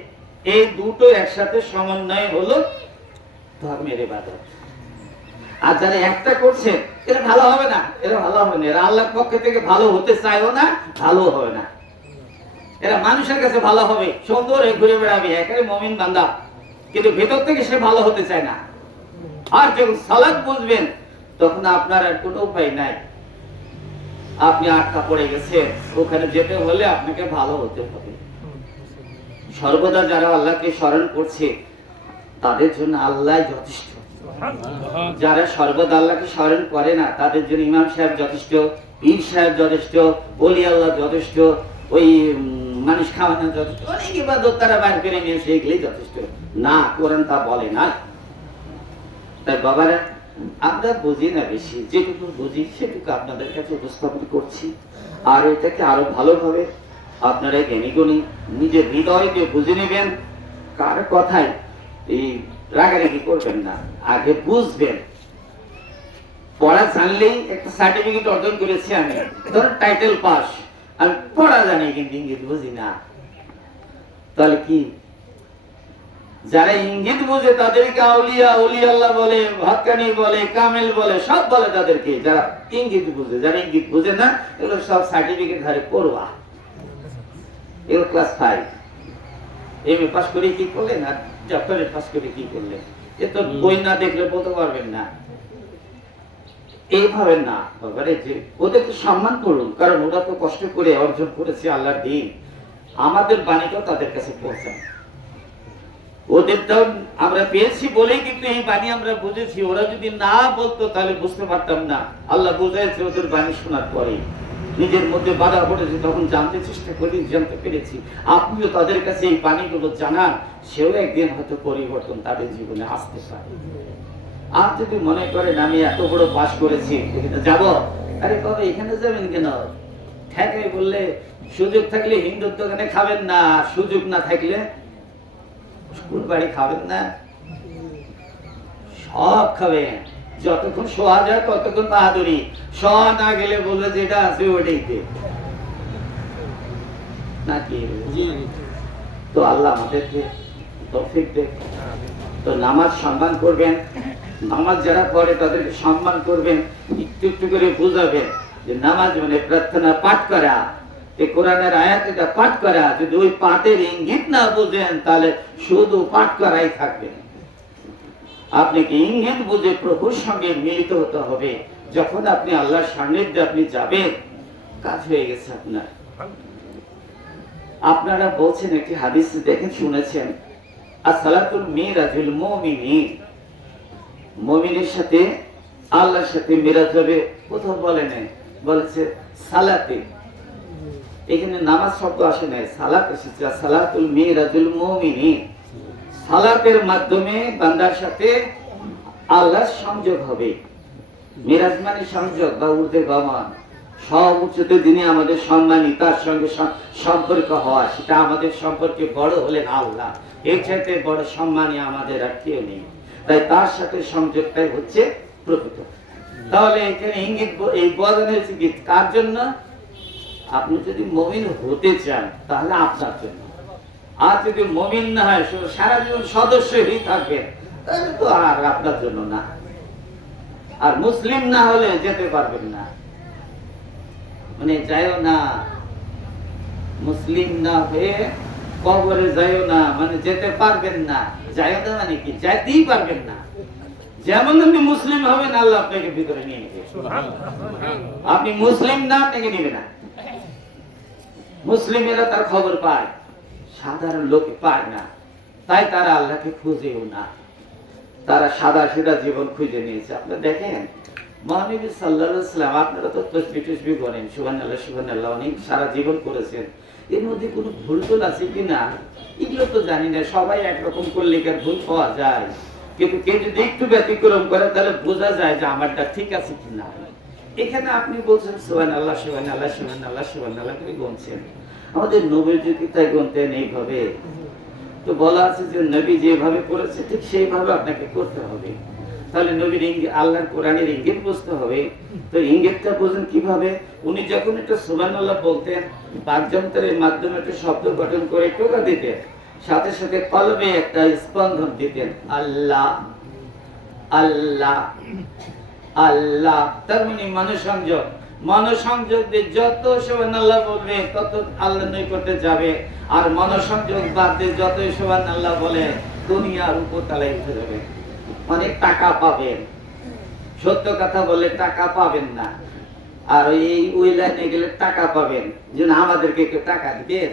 এই দুটো একসাথে সমন্বয় হলো ধর্মের ইবাদত। আর যারা একটা করছে এরা ভালো হবে না, এরা ভালো হবে না, এরা আল্লাহর পক্ষ থেকে ভালো হতে চায়ও না, ভালো হবে না। এরা মানুষের কাছে ভালো হবে, সুন্দর হয়ে ঘুরে বেড়াবে, একেবারে মুমিন বান্দা, কিন্তু ভেতর থেকে সে ভালো হতে চায় না। আর যখন সালাত বুঝবেন তখন আপনার আর কোনো উপায় নাই, আপনি আটকা পড়ে গেছেন, ওখানে যেতে হলে আপনাকে ভালো হতে হবে। সর্বদা যারা আল্লাহকে স্মরণ করছে তাদের জন্য আল্লাহ যথেষ্ট। যারা সর্বদা আল্লাহকে স্মরণ করে না তাদের জন্য ইমাম সাহেব যথেষ্ট, পীর সাহেব যথেষ্ট, ওলি আল্লাহ যথেষ্ট, ওই মানুষ খাওয়ানো যথেষ্ট, অনেক ইবাদত তারা বাইর করে নিয়েছে, এগুলোই যথেষ্ট না। কোরআন তা বলে না। তাই বাবারা আমরা বুঝি না বেশি, যেটুকু বুঝি সেটুকু আপনাদের কাছে উপস্থাপন করছি। আর এটাকে আরো ভালোভাবে আপনারা জ্ঞানী গুণী নিজের হৃদয় দিয়ে বুঝে নেবেন, কার কথায় এই রাগারাগি করবেন না, আগে বুঝবেন। পড়া জানলেই একটা সার্টিফিকেট অর্জন করেছি আমি, ধরুন টাইটেল পাস, আমি পড়া জানি কিন্তু ইংরেজি বুঝি না, তাহলে কি? যারা ইঙ্গিত বুঝে তাদেরকে আউলিয়া, ওলি আল্লাহ বলে, হক্কানি বলে, কামেল বলে, সব বলে তাদেরকে। যারা ইঙ্গিত বুঝে, যারা ইঙ্গিত বুঝে না এগুলো সব সার্টিফিকেট ধারে পড়ুয়া। এগুলো ক্লাস 5 এমএ পাস করে কি করলেন আর ডক্টরেট পাস করে কি করলেন, এ তো বই না দেখলে বলতে পারবেন না। এইভাবে না বাবারে, যে ওদেরকে সম্মান করুন, কারণ ওরা তো কষ্ট করে অর্জন করেছে আল্লাহর দিন। আমাদের বাণীটাও তাদের কাছে পৌঁছান, ওদেরটাও আমরা পেয়েছি বলেই কিন্তু এই বাণী আমরা বুঝেছি। ওরা যদি না বলতো তাহলে বুঝতে পারতাম না। আল্লাহ বুঝাইছে ওদের বাণী শোনার পরে, নিজের মধ্যে বাধা পড়েছে তখন জানতে চেষ্টা করি, জানতে পেরেছি। আপনিও তাদের কাছে এই বাণীগুলো জানান, সেও একদিন হয়তো পরিবর্তন তাদের জীবনে আসতে পারে। আর যদি মনে করেন আমি এত বড় পাস করেছি এখানে যাব, আরে বাবা এখানে যাবেন কেন? ঠেকাই বললে সুযোগ থাকলে হিন্দুর দোকানে খাবেন না, সুযোগ না থাকলে স্কুল বাড়ি খাবেন না, সব খাবেন। যতক্ষণ শোয়া যায় ততক্ষণ বাহাদুরি, শোয়া না গেলে বলবে যেটা আছে ওটাই দে নাকি। তো আল্লাহ আমাদেরকে তৌফিক দেন। তো নামাজ সম্মান করবেন, নামাজ যারা পড়ে তাদেরকে সম্মান করবেন, একটু একটু করে বুঝাবেন যে নামাজ মানে প্রার্থনা পাঠ করা, এই কোরআনের আয়াত এটা পাঠ করা। যদি ওই পাঠের ইঙ্গিত না বুঝেন তাহলে শুধু পাঠ করাই থাকবে। আপনাকে ইঙ্গিত বুঝে প্রভুর সঙ্গে মিলিত হতে হবে। যখন আপনি আল্লাহর সান্নিধ্যে আপনি যাবেন, কাজ হয়ে গেছে আপনার। আপনারা বলছেন একটি হাদিস দেখেন, শুনেছেন, আসসালাতুল মিরাজুল মুমিনিন, মুমিনের সাথে আল্লাহর সাথে মিরাজ হবে। কোথাও বলে নাই, বলেছে সালাতে। এখানে নামাজ শব্দ আসে নাই, সালাত এসেছে। সালাতুল মিরাজুল মুমিনিন, সালাতের মাধ্যমে বান্দার সাথে আল্লাহর সংযোগ হবে। মিরাজ মানে সংযোগ বা ঊর্ধ্বে গমন। সব উচ্চতে যিনি আমাদের সম্মানী, তার সঙ্গে সম্পর্ক হওয়া, সেটা আমাদের সম্পর্কে বড় হলেন আল্লাহ। এর চাইতে বড় সম্মানী আমাদের আর কেউ নেই। তাই তার সাথে সংযোগটাই হচ্ছে প্রকৃত। তাহলে এখানে ইঙ্গিত, এই বদন হয়েছে কি কার জন্য? আপনি যদি মুমিন হতে চান তাহলে আপনার জন্য। আর যদি মুমিন না হয়, সারা জীবন সদস্যই থাকবেন, তাহলে তো আর আপনার জন্য না। আর মুসলিম না হলে যেতে পারবেন না, মানে যাইও না, মুসলিম না হয়ে কবরে যাইও না, মানে যেতে পারবেন না। যাইও না মানে কি? যাইতেই পারবেন না। যেমন আপনি মুসলিম হবেন, আল্লাহ আপনাকে ভিতরে নিয়ে নেবে। আপনি মুসলিম না, আপনাকে নিবে না। মুসলিমেরা তার খবর পায়, সাধারণ লোকে পায় না। তাই তারা আল্লাহকে খুঁজেও না, তারা সাদা সিধা জীবন খুঁজে নিয়েছে। আপনারা দেখেন মহানবী সাল্লাল্লাহু আলাইহি ওয়াসাল্লাম, আপনারা তো তাসবিহ করেন, সুবহানাল্লাহ সুবহানাল্লাহ অনেক সারা জীবন করেছেন, এর মধ্যে কোনো ভুল টুল আছে কিনা এগুলো তো জানি না। সবাই একরকম করলে কি আর ভুল পাওয়া যায়? কিন্তু কেউ যদি একটু ব্যতিক্রম করে তাহলে বোঝা যায় যে আমারটা ঠিক আছে কিনা। এখানে আপনি বলছেন সুবহানাল্লাহ সুবহানাল্লাহ সুবহানাল্লাহ সুবহানাল্লাহ করে গুনছেন। আমাদের নবীর যদি তাই গুনতেন এইভাবে, তো বলা আছে যে নবী যেভাবে করেছে ঠিক সেইভাবে আপনাকে করতে হবে। তাহলে নবীর ইঙ্গিত, আল্লাহর কোরআনের ইঙ্গিত বুঝতে হবে। তো ইঙ্গিতটা বুঝেন কিভাবে? উনি যখন একটা সুবহানাল্লাহ বলতেন, বাকযন্ত্রের মাধ্যমে একটা শব্দ গঠন করে টোকা দিতেন, সাথে সাথে কলবে একটা স্পন্দন দিতেন, আল্লাহ আল্লাহ আল্লাহ। তার মানে মনোসংযোগ। মনোসংযোগ দিয়ে যত সুবহানাল্লাহ বলবে তত আল্লাহর নিকটে যাবে। আর মনোসংযোগ বাদ দিয়ে যত সুবহানাল্লাহ বলে দুনিয়ার উপর তালায় উঠে যাবে, অনেক টাকা পাবেন। সত্য কথা বলে টাকা পাবেন না, আর ওই লাইনে গেলে টাকা পাবেন। যেন আমাদেরকে কেউ টাকা দিবেন,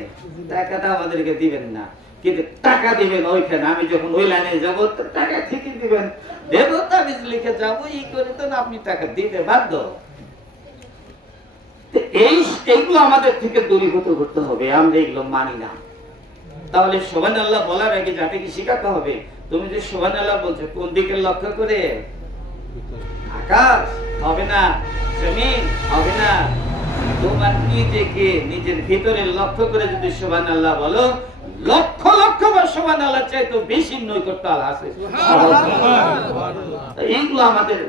টাকাটা আমাদেরকে দিবেন না, কিন্তু টাকা দিবেন ওইখানে। আমি যখন ওই লাইনে যাবো তো টাকা ঠিকই দিবেন, দেবো তাবিজ লিখে যাবো, ই করে তো আপনি টাকা দিতে বাধ্য। এইগুলো আমাদের থেকে দূরীভূত করতে হবে, আমরা এগুলো মানি না। তাহলে সুবহানাল্লাহ বলার আগে যাকে শিখাতে হবে, তুমি যে সুবহানাল্লাহ বলছো কোন দিকে লক্ষ্য করে? আকাশ হবে না, জমিন হবে না, তোমার নিজেকে নিজের ভিতরে লক্ষ্য করে যদি সুবহানাল্লাহ বলো, লক্ষ লক্ষ বার সুবহানাল্লাহ চাইতে বেশি নৈকট্য আল্লাহ আছে। এইগুলো আমাদের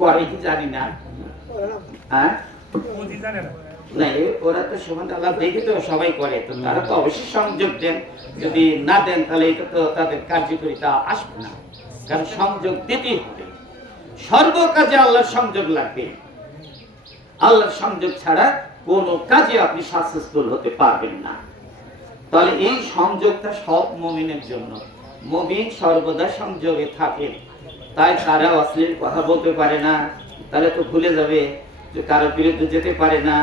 করে কি জানি না, হ্যাঁ না, ওরা তো সুবহানাল্লাহ দেখে তো সবাই করে, তো তারা তো অবশ্যই সংযোগ দেন। যদি না দেন তাহলে এটা তো তাদের কার্যকারিতা আসবে না, কারণ সংযোগ দিতেই হবে। সর্ব কাজে আল্লাহর সংযোগ লাগবে। আল্লাহর সংযোগ ছাড়া কোনো কাজে আপনি সাকসেসফুল হতে পারবেন না। তাহলে এই সংযোগটা সব মুমিনের জন্য। মুমিন সর্বদা সংযোগে থাকেন, তাই তারা অশ্লীল কথা বলতে পারে না, তাহলে তো ভুলে যাবে। যে কারোর বিরুদ্ধে যেতে পারে না,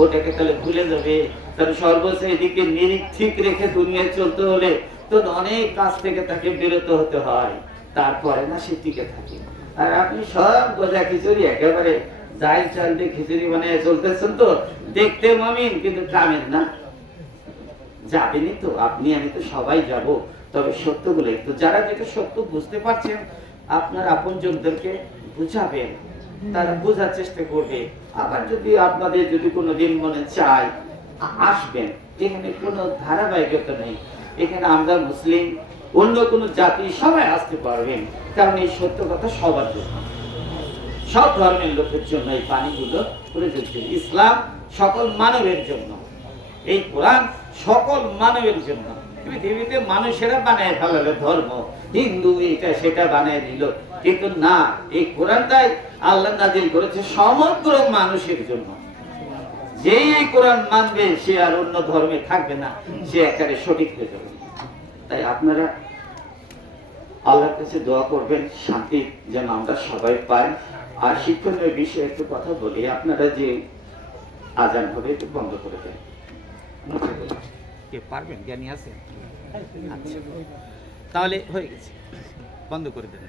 ওটাকে তাহলে ভুলে যাবে। তাহলে সর্বশেষ এদিকে নিরিখ ঠিক রেখে দুনিয়ায় চলতে হলে তো অনেক কাজ থেকে তাকে বিরত হতে হয়, তারপরে না সে টিকে থাকে। আর আপনি সব গোজা খিচুড়ি একেবারে যাই চাল দিয়ে খিচুড়ি বানিয়ে চলতেছেন, তো দেখতে মুমিন কিন্তু কামের না। যাবেনই তো, আপনি আমি তো সবাই যাব, তবে সত্যগুলো একটু, যারা যেটা সত্য বুঝতে পারছেন আপনার আপনজনদেরকে বুঝাবেন, তারা বোঝার চেষ্টা করবে। আবার যদি আপনাদের যদি কোনো দিন মনে চায় আসবেন, এখানে কোনো ধারাবাহিকতা নেই। এখানে আমরা মুসলিম, অন্য কোনো জাতি সবাই আসতে পারবেন, কারণ এই সত্য কথা সবার জন্য, সব ধর্মের লোকের জন্য এই পানিগুলো প্রযোজ্য। ইসলাম সকল মানবের জন্য, এই কোরআন সকল মানবের জন্য। পৃথিবীতে মানুষেরা বানায় ফেলালো ধর্ম, হিন্দু এটা সেটা বানায় দিল, কিন্তু না, এই কোরআনটাই আল্লাহ নাজিল করেছে সমগ্র মানুষের জন্য। যে এই কোরআন মানবে সে আর অন্য ধর্মে থাকবে না, সে একেবারে সঠিক হয়ে যাবে। তাই আপনারা আল্লাহর কাছে দোয়া করবেন, শান্তি যেন আমরা সবাই পাই। আর শিক্ষণীয় বিষয়ে একটু কথা বলি, আপনারা যে আজান হবে একটু বন্ধ করে দেন। কে পারবেন? জ্ঞানী আছেন? আচ্ছা, তাহলে হয়ে গেছে, বন্ধ করে দেন।